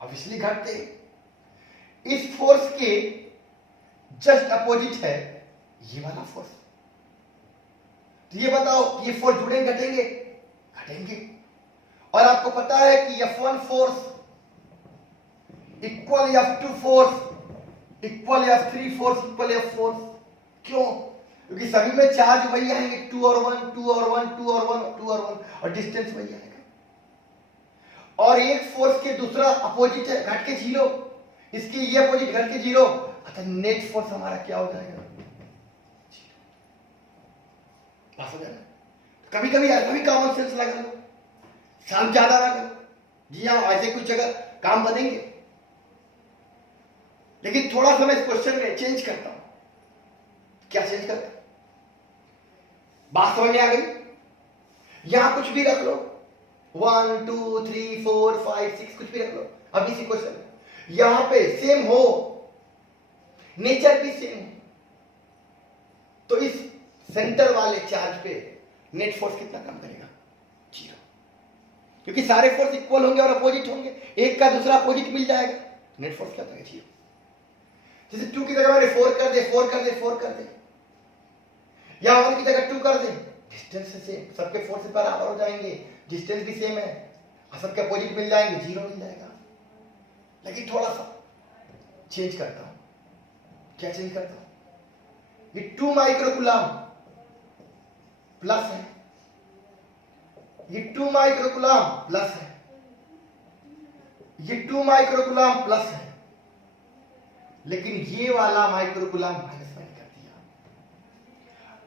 ऑब्वियसली घटते। इस फोर्स के जस्ट अपोजिट है ये वाला फोर्स। तो ये बताओ, ये फोर्स जुड़ेंगे घटेंगे? घटेंगे। और आपको पता है कि F1 force equal F2 force equal F3 force equal F force. क्यों? क्योंकि सभी में चार्ज वही आएंगे, 2 और 1, 2 और 1, 2 और 1, 2 और 1, और डिस्टेंस वही आएगा। और एक फोर्स के दूसरा अपोजिट है, घट के 0, इसके ये अपोजिट घट के 0, अतः नेट फोर्स हमारा क्या हो जाएगा? पास हो जाएगा। कभी कभी ऐसा भी कॉमन सेंस लगा लो, साल ज्यादा लगा। जी हाँ, ऐसे कुछ जगह काम बनेंगे, लेकिन थोड़ा सा मैं इस क्वेश्चन में चेंज करता हूं। क्या चेंज करता हूं? बात समझ में आ गई? यहां कुछ भी रख लो, 1 2 3 4 5 6 कुछ भी रख लो। अब इसी क्वेश्चन में यहां पे सेम हो, नेचर भी सेम हो, तो इस सेंटर वाले चार्ज पे नेट फोर्स कितना काम करेगा? 0, क्योंकि सारे फोर्स इक्वल होंगे और अपोजिट होंगे, एक का दूसरा अपोजिट मिल जाएगा, नेट फोर्स क्या करेगा? 0। जैसे 2 की जगह मैंने 4 कर दे, 4 कर दे, 4 कर दे, या 1 की जगह 2 कर दे, डिस्टेंस से सेम, सबके फोर्स बराबर हो जाएंगे, डिस्टेंस भी सेम है, सबके अपोजिट मिल जाएंगे, 0 मिल जाएगा। लेकिन थोड़ा सा चेंज करता हूं। क्या चेंज करता हूं? ये 2 माइक्रो कूलम प्लस है, ये 2 माइक्रो कूलम प्लस है, ये 2 माइक्रो कूलम प्लस है, लेकिन ये वाला माइक्रोकुलाम माइनस मैंने कर दिया।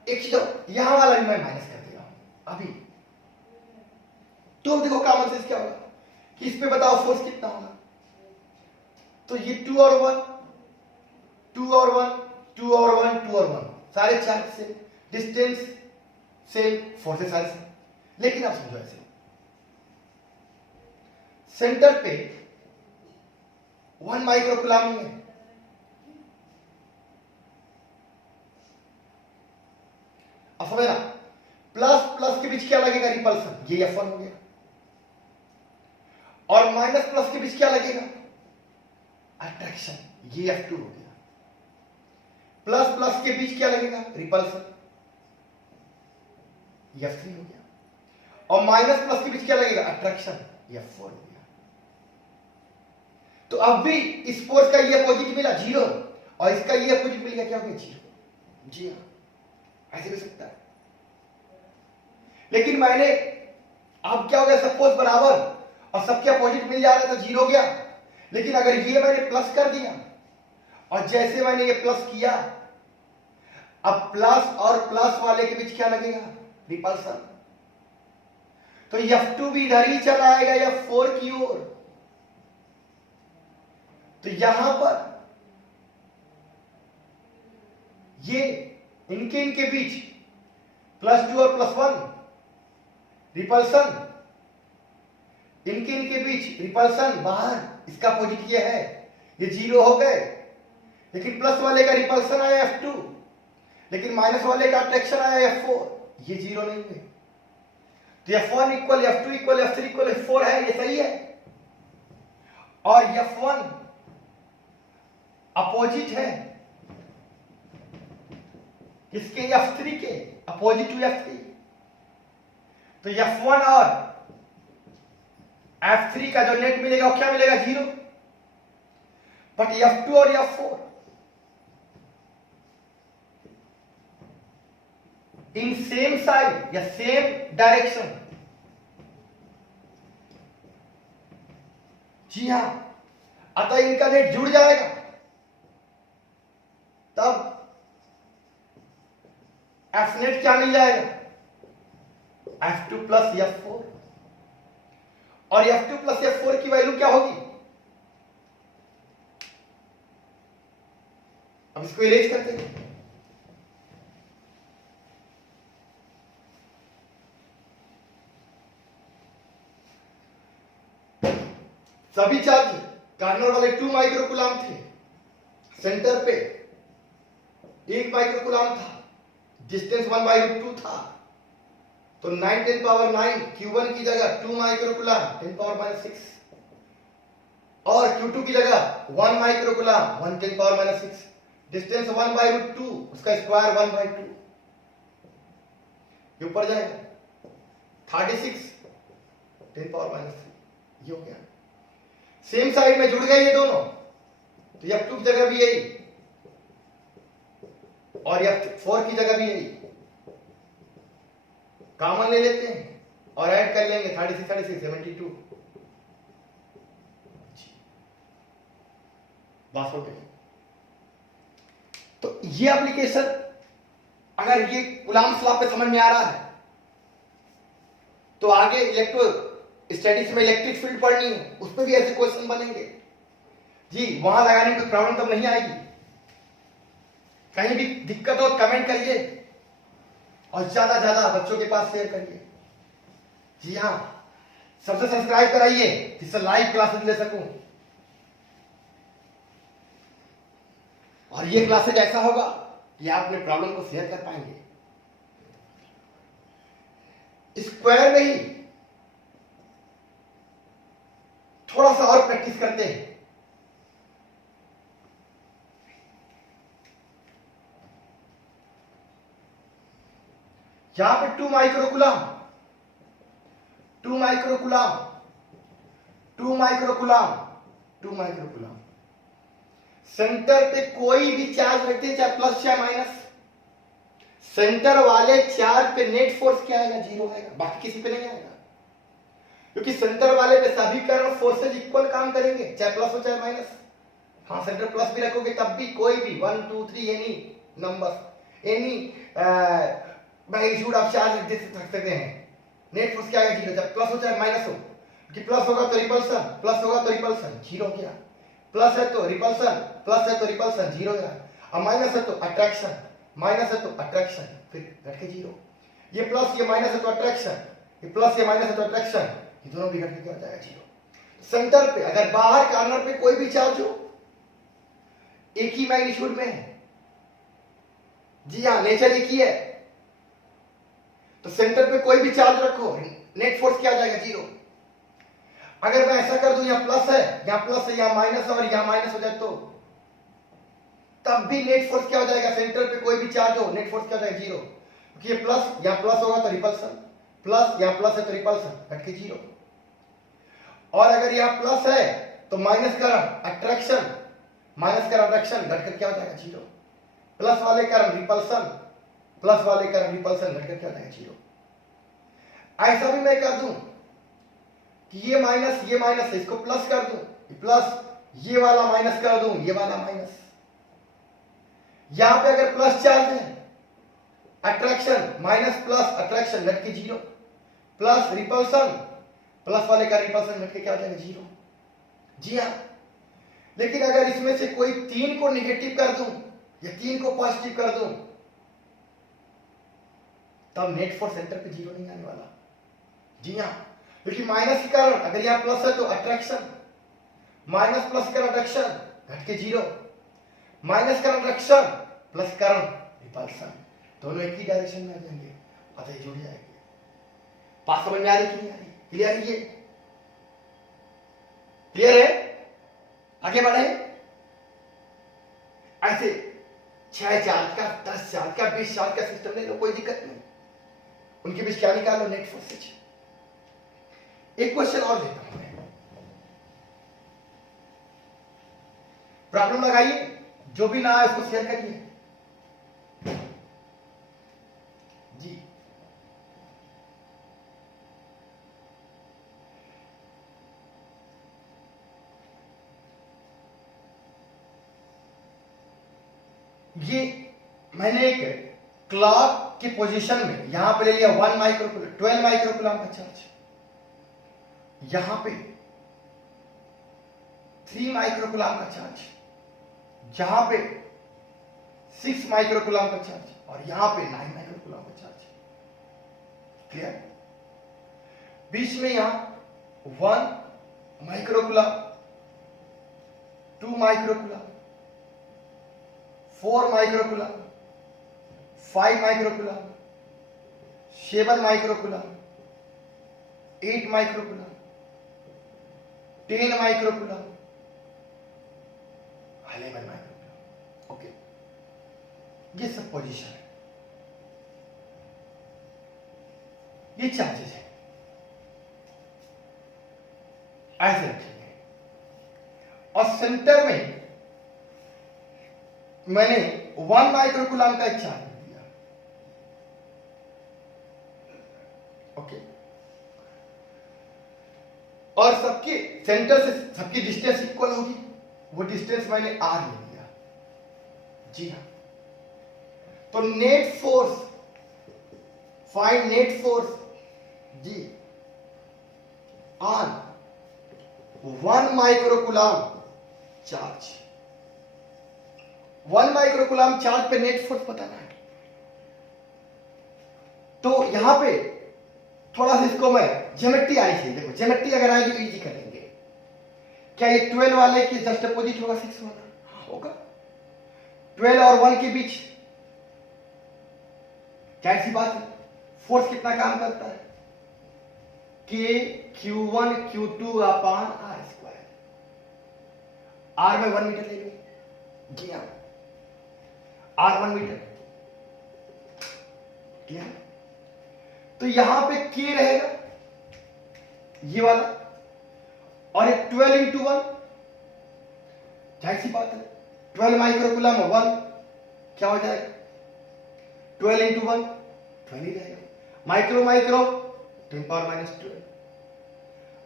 एक चीज यहां वाला भी मैं माइनस कर दे रहा हूं अभी। तो देखो कॉमन सेंस क्या होगा कि इस पे बताओ फोर्स कितना होगा। तो ये 2 और 1, 2 और 1, 2 और 1, 2 और 1, सारे चार्ज से डिस्टेंस सेम, फोर्सेस सारे सेम। लेकिन आप समझो ऐसे, सेंटर पे 1 माइक्रोकुलाम ही है, अब समझना, प्लस प्लस के बीच क्या लगेगा, रिपल्सन, ये F1 हो गया। और माइनस प्लस के बीच क्या लगेगा, अट्रैक्शन, ये F2 हो गया। प्लस प्लस के बीच क्या लगेगा, रिपल्सन, ये F3 हो गया। और माइनस प्लस के बीच क्या लगेगा, अट्रैक्शन, ये F4 हो गया। तो अब भी इस फोर्स का ये अपोजिट मिला 0 और इसका ये अपोजिट मिल गया, क्या हो गया, 0। जी हाँ, ऐसे भी सकता है। लेकिन मैंने अब क्या हो गया, सब फोर्स बराबर और सबके अपोजिट मिल जा रहा था, 0 हो गया। लेकिन अगर ये मैंने प्लस कर दिया और जैसे मैंने ये प्लस किया, अब प्लस और प्लस वाले के बीच क्या लगेगा, रिपल्सन। तो F2 भी इधर ही चला आएगा F4 की ओर। तो यहां पर ये इनके बीच +2 और +1 रिपल्सन, इनके बीच रिपल्सन बाहर, इसका अपोजिट ये है, ये 0 हो गए। लेकिन प्लस वाले का रिपल्सन आया F2, लेकिन माइनस वाले का अट्रैक्शन आया F4, ये 0 नहीं है। तो F1 equal F2 equal F3 equal F4 है, ये सही है। और F1 अपोजिट है किसके, F3 के, अपोजिट टू F3। तो F1 और F3 का जो नेट मिलेगा वो क्या मिलेगा, 0। बट F2 और F4 इन सेम साइड या सेम डायरेक्शन, जी हां, अतः इनका नेट जुड़ जाएगा। तब F नेट क्या मिल जाएगा, F2 प्लस F4। और F2 प्लस F4 की वैल्यू क्या होगी, अब इसको इरेज करते हैं। सभी चार्ज कार्नर वाले 2 माइक्रोकुलाम थे, सेंटर पे 1 माइक्रोकुलाम था, डिस्टेंस 1/2 था। तो 9 10 पावर 9 Q1 की जगह 2 माइक्रोकुलाम 10 पावर -6 और Q2 की जगह 1 माइक्रोकुलाम 1 10 पावर -6, डिस्टेंस 1/2, उसका स्क्वायर 1/2, ये ऊपर जाएगा 36 10 पावर -3, ये हो गया। सेम साइड में जुड़ गए ये दोनों, तो F2 की जगह भी यही और F4 की जगह भी यही, कॉमन ले लेते हैं और ऐड कर लेंगे 36 36 72, बात हो गई। तो ये एप्लीकेशन अगर ये कूलॉम्स लॉ पे समझ में आ रहा है तो आगे इलेक्ट्रो स्टैटिक्स में इलेक्ट्रिक फील्ड पढ़नी है, उस पर भी ऐसे क्वेश्चन बनेंगे जी, वहां लगाने की प्रॉब्लम तब नहीं आएगी। कहीं भी दिक्कत हो कमेंट करिए और ज्यादा ज्यादा बच्चों के पास शेयर करिए। जी हाँ, सबसे सब्सक्राइब कराइए जिससे लाइव क्लासेस ले सकूं। और ये क्लासेज ऐसा होगा कि आप अपने प्रॉब्लम को शेयर कर पाएंगे। स्क्वायर में ही थोड़ा सा और प्रैक्टिस करते हैं। यहां पे 2 microcoulomb 2 microcoulomb 2 microcoulomb 2 microcoulomb, centre पे कोई भी चार्ज रखते हैं, चाहे प्लस चाहे माइनस, सेंटर वाले चार्ज पे नेट फोर्स क्या आएगा, 0 आएगा, बाकी किसी पे नहीं आएगा। क्योंकि सेंटर वाले पे सभी करंट फोर्सेज इक्वल काम करेंगे, चाहे प्लस हो चाहे माइनस। हाँ सेंटर प्लस भी रखोगे तब भी कोई भी 1 2 3 एनी नंबर एनी मैग्नीट्यूड आप चार्ज दे सकते हैं। नेट फोर्स क्या है जीरो, जब प्लस हो चाहे माइनस हो, कि प्लस होगा तो रिपल्सन, प्लस होगा तो रिपल्सन जीरो हो गया, प्लस है तो रिपल्सन, प्लस है तो रिपल्सन जीरो हो गया, और माइनस है तो अट्रैक्शन, माइनस है तो अट्रैक्शन, फिर घट के जीरो। ये प्लस ये माइनस है तो अट्रैक्शन, ये प्लस ये माइनस है तो अट्रैक्शन, ये दोनों भी घट के क्या हो जाएगा जीरो। सेंटर पे अगर बाहर कॉर्नर पे कोई भी चार्ज हो एक ही मैग्नीट्यूड में है, जी हाँ नेचर एक ही है, तो सेंटर पे कोई भी चार्ज रखो नेट फोर्स क्या आ जाएगा जीरो। अगर मैं ऐसा कर दूं यहां प्लस है, यहां प्लस है, यहां माइनस है और यहां माइनस हो जाए तो तब भी नेट फोर्स क्या हो जाएगा, सेंटर पे कोई भी चार्ज हो नेट फोर्स क्या हो जाएगा जीरो, क्योंकि ये प्लस यहां प्लस होगा तो रिपल्सन, प्लस यहां प्लस है तो रिपल्सन घट के जीरो। और अगर यहां प्लस है तो माइनस कारण अट्रैक्शन, माइनस कारण अट्रैक्शन घट कर क्या हो जाएगा जीरो, प्लस वाले कारण रिपल्सन, प्लस वाले कारण रिपल्सन घट कर क्या हो जाएगा जीरो। ऐसा भी मैं कर दूं कि ये माइनस है, इसको प्लस कर दूं, प्लस ये वाला माइनस कर दूं, ये वाला माइनस। यहां पे अगर प्लस चार्ज है अट्रैक्शन माइनस प्लस अट्रैक्शन घट के जीरो, प्लस रिपल्सन प्लस वाले का रिपल्सन घट के क्या हो जाएगा जीरो। जी हाँ, लेकिन अगर इसमें से कोई तीन को निगेटिव कर दूं या तीन को पॉजिटिव कर दूं तब नेट फोर्स सेंटर पे जीरो नहीं आने वाला। जी हाँ, क्योंकि माइनस के कारण अगर यहां प्लस है तो अट्रैक्शन, माइनस प्लस का अट्रैक्शन घट के जीरो, माइनस का अट्रैक्शन प्लस कारण रिपल्सन दोनों एक ही डायरेक्शन में आ जाएंगे, अतः जुड़ जाएंगे। बात समझ में आ रही कि नहीं आ रही? क्लियर है? ये क्लियर है? आगे बढ़े। ऐसे 6 चार्ज का 10 चार्ज का 20 चार्ज का सिस्टम ले लो, कोई दिक्कत नहीं, उनके बीच क्या निकालो नेट फोर्स से। एक क्वेश्चन और लेता हूं मैं, प्रॉब्लम लगाइए, जो भी ना आए उसको शेयर करिए जी। ये मैंने एक क्लॉक की पोजीशन में यहां पे ले लिया 1 माइक्रोकूलम 12 माइक्रोकूलम का चार्ज, यहां पे 3 माइक्रोकूलम का चार्ज, यहां पे 6 माइक्रोकूलम का चार्ज और यहां पे 9 माइक्रोकूलम का चार्ज। क्लियर? बीच में यहां 1 microcoulomb 2 microcoulomb 4 microcoulomb 5 microcoulomb 7 microcoulomb 8 microcoulomb 10 microcoulomb 11 microcoulomb. Okay, ये सब पोजीशन है, ये चार्जेस है, ऐसे रखेंगे। और सेंटर में मैंने 1 माइक्रोकूलम का एक चार्ज दिया। ओके, और सबकी सेंटर से सबकी डिस्टेंस इक्वल होगी, वो डिस्टेंस मैंने r ले लिया। जी हाँ, तो net force, find net force जी on 1 microcoulomb charge. 1 microcoulomb charge पे नेट फोर्स बताना है। तो यहां पे थोड़ा सा इसको मैं ज्योमेट्री आई थी, देखो ज्योमेट्री अगर आएगी तो इजी करेंगे। क्या ये 12 वाले की जस्ट अपोजिट होगा 6 वाला? हाँ होगा। 12 और 1 के बीच क्या ऐसी बात है, फोर्स कितना काम करता है, K Q1 Q2 अपान R स्क्वायर। R में 1 मीटर ले लो, जी हाँ R 1 मीटर, क्या? तो यहां पे K रहेगा ये वाला, और एक 12 इंटू 1, जाहिर सी बात है 12 माइक्रोकूलम 1 क्या हो जाएगा, 12 इंटू 1 12 ही रहेगा, micro micro 10 power minus 12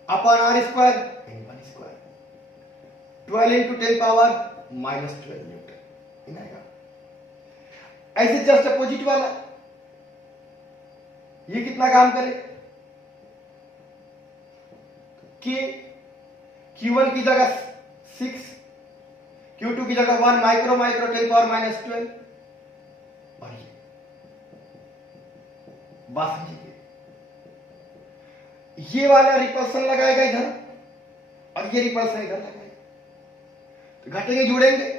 upon R square in 1 square, 12 into 10 power -12 newton इन आएगा। ऐसे जस्ट अपोजिट वाला ये कितना काम करे कि Q1 की जगह 6, Q2 की जगह 1 माइक्रो 10 पावर -12। और बात समझिए, ये वाला रिपल्सन लगाएगा इधर और ये रिपल्सन इधर लगाएगा, तो घटेंगे जुड़ेंगे,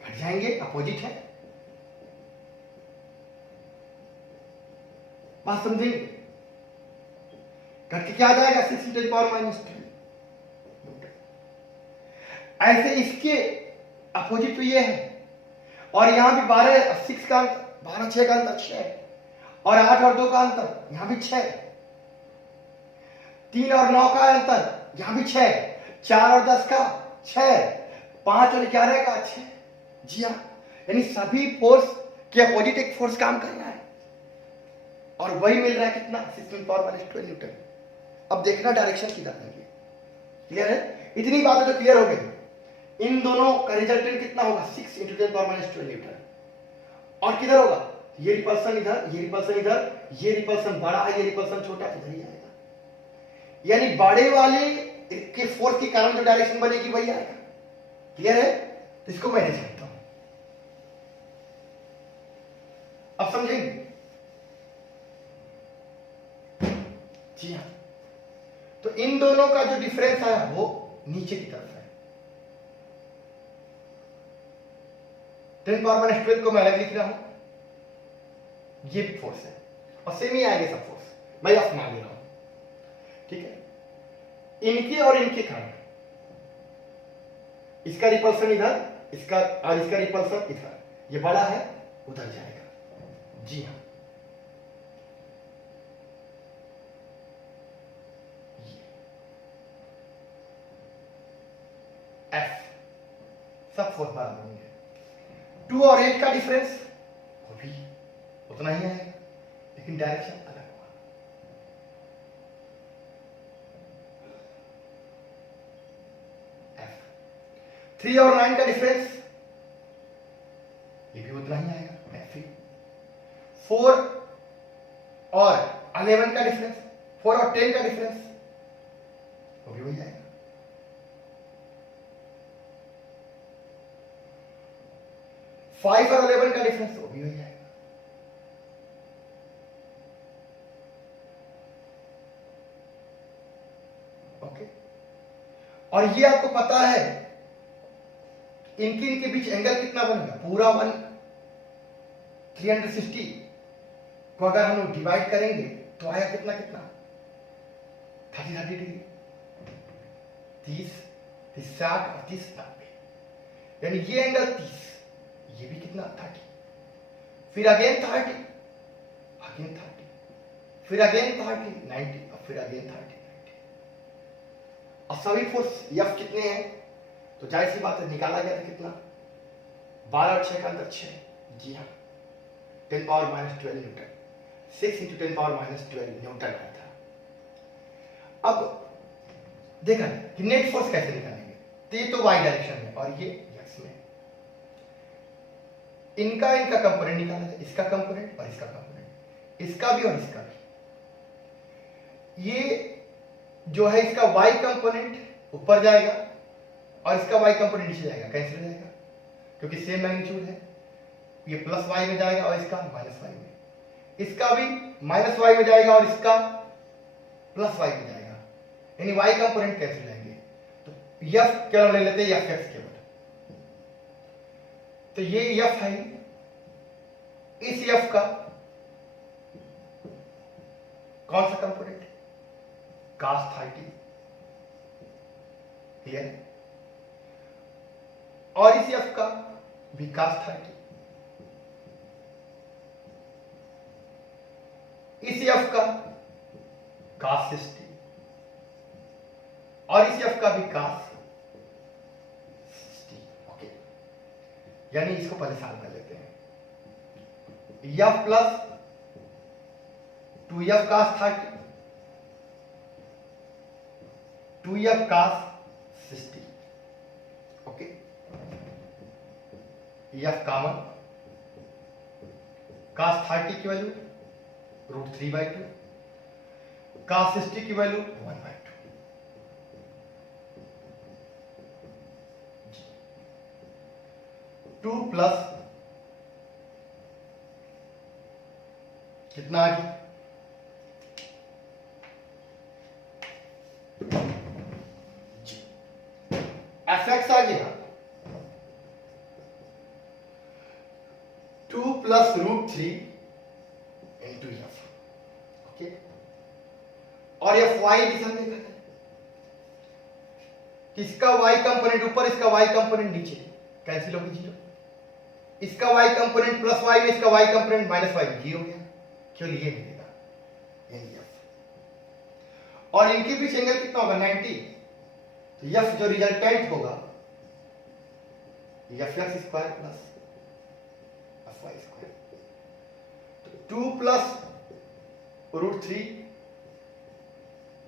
घट जाएंगे, अपोजिट है। बात समझेंगे, घट के क्या आ जाएगा 6 × 10 पावर -12। ऐसे इसके अपोजिट तो ये है, और यहां भी 12 6 का अंतर, 12 6 का अंतर 6 है, और 8 और 2 का अंतर यहां भी 6, 3 और 9 का अंतर यहां भी 6, 4 और 10 का 6, 5 और 11 का 6। जी हाँ, यानी सभी फोर्स के अपोजिट एक फोर्स काम कर रहा है, और वही मिल रहा है कितना 6 × 10⁻12 न्यूटन। अब देखना डायरेक्शन किधर है, क्लियर है? इतनी बातें तो क्लियर हो गई। इन दोनों का रिजल्टेंट कितना होगा 6 × 10⁻12 न्यूटन, और किधर होगा, ये रिपल्सन इधर, ये रिपल्सन इधर, ये रिपल्सन बड़ा है, ये रिपल्सन छोटा है, इधर ही आएगा। यानी बड़े वाले के फोर्स के कारण जो डायरेक्शन बनेगी वही आएगा। क्लियर है? तो इसको मैंने जानता हूं, अब समझेंगे? जी हाँ, तो इन दोनों का जो डिफरेंस आया वो नीचे की तरफ है। 10⁻12 को मैं अलग लिख रहा हूं, ये फोर्स है, और सेम ही आएंगे सब फोर्स, मैं यह मान ले रहा हूं, ठीक है? इनके और इनके कारण इसका रिपल्सन इधर, इसका और इसका रिपल्सन इधर, ये बड़ा है उधर जाएगा। जी हाँ, F सब फोर्स बराबर होंगे। 2 और 8 का डिफरेंस वो भी उतना ही आएगा, लेकिन डायरेक्शन अलग होगा। F 3 और 9 का डिफरेंस ये भी उतना ही आएगा, F 4 और 11 का डिफरेंस, 4 और 10 का डिफरेंस वो भी वही आएगा। 5 और 11 का डिफरेंस वो भी हो जाएगा। ओके, और ये आपको पता है इनके बीच एंगल कितना बनेगा, पूरा 360 को अगर हम डिवाइड करेंगे तो आया कितना 30 डिग्री, 30 60 और 30 90, यानी ये एंगल 30, ये भी कितना 30, फिर अगेन 30, अगेन 30, फिर अगेन 30 90, और फिर अगेन 30 90। और सभी फोर्स F कितने हैं, तो जाहिर सी बात है निकाला गया था कितना, 12 और 6 का अंतर 6। जी हाँ, 10⁻12 न्यूटन, 6 × 10⁻12 न्यूटन आया था। अब देखा कि नेट फोर्स कैसे निकालेंगे, तो ये तो y डायरेक्शन में और ये x में, इनका कंपोनेंट निकाला है, इसका कंपोनेंट और इसका कंपोनेंट, इसका भी और इसका भी। ये जो है इसका y कंपोनेंट ऊपर जाएगा और इसका y कंपोनेंट नीचे जाएगा, कैंसिल हो जाएगा क्योंकि सेम मैग्नीट्यूड है। ये प्लस y में जाएगा और इसका माइनस y में, इसका भी माइनस y में जाएगा और इसका प्लस y में जाएगा, यानी y कंपोनेंट कैंसिल हो जाएंगे। तो f क्या ले लेते हैं, f केवल, तो ये f है, इस f का कौन सा कंपोनेंट, cos 30, क्लियर, और इस f का भी cos 30, इस f का cos 60, और इस f का भी cos 60। ओके, यानी इसको पहले सॉल्व कर लेते हैं। f plus 2f cos 30, 2f cos 60, F common, cos 30 की वैल्यू √3/2, cos 60 की वैल्यू 1/2। 2 प्लस कितना आ गया, एफ एक्स आ गया 2 प्लस √3 इंटू एफ। ओके, और एफ वाई दिशा में है, किसका वाई कंपोनेंट ऊपर, इसका वाई कंपोनेंट नीचे, कैंसिल होगी 0। इसका वाई कंपोनेंट प्लस वाई में, इसका वाई कंपोनेंट माइनस वाई में 0 हो गया, केवल ये मिलेगा एफ। और इनके बीच एंगल कितना होगा 90, तो एफ जो रिजल्टेंट होगा F X square plus F Y square, तो 2 प्लस √3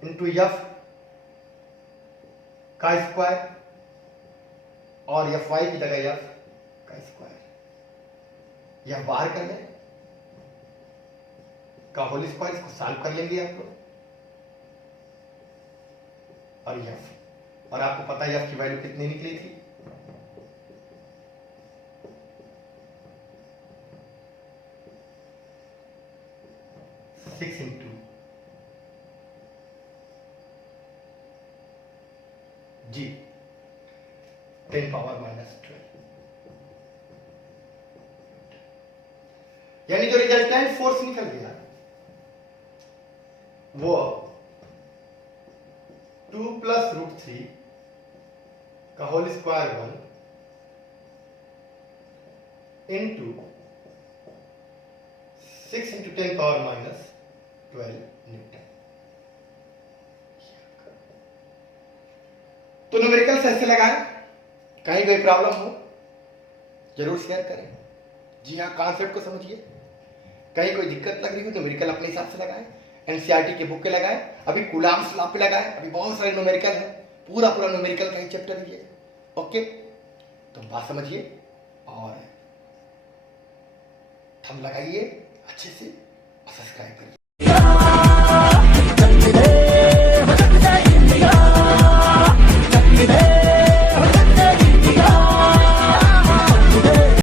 इंटू एफ का स्क्वायर, और एफ वाई की जगह एफ का स्क्वायर, यह बाहर कर लें का होल स्क्वायर, इसको सॉल्व कर लेंगे आप लोग, और एफ, और आपको पता है एफ की वैल्यू कितनी निकली थी, 6 इंटू जी 10 पावर -12, यानी जो रिजल्टेंट फोर्स निकल गया वो 2 प्लस √3 का whole square 1 into 6 into 10 power -12 newton. तो न्यूमेरिकल ऐसे लगाएं, कहीं कोई प्रॉब्लम हो जरूर शेयर करें। जी हाँ, कॉन्सेप्ट को समझिए, कहीं कोई दिक्कत लग रही हो न्यूमेरिकल अपने हिसाब से लगाएं, एनसीईआरटी के बुक के लगाएं, अभी कूलॉम्स लॉ पे लगाएं, अभी बहुत सारे न्यूमेरिकल है, पूरा न्यूमेरिकल का ही चैप्टर है ये। ओके, तो बात समझिए और थंब लगाइए अच्छे से, सब्सक्राइब करिए।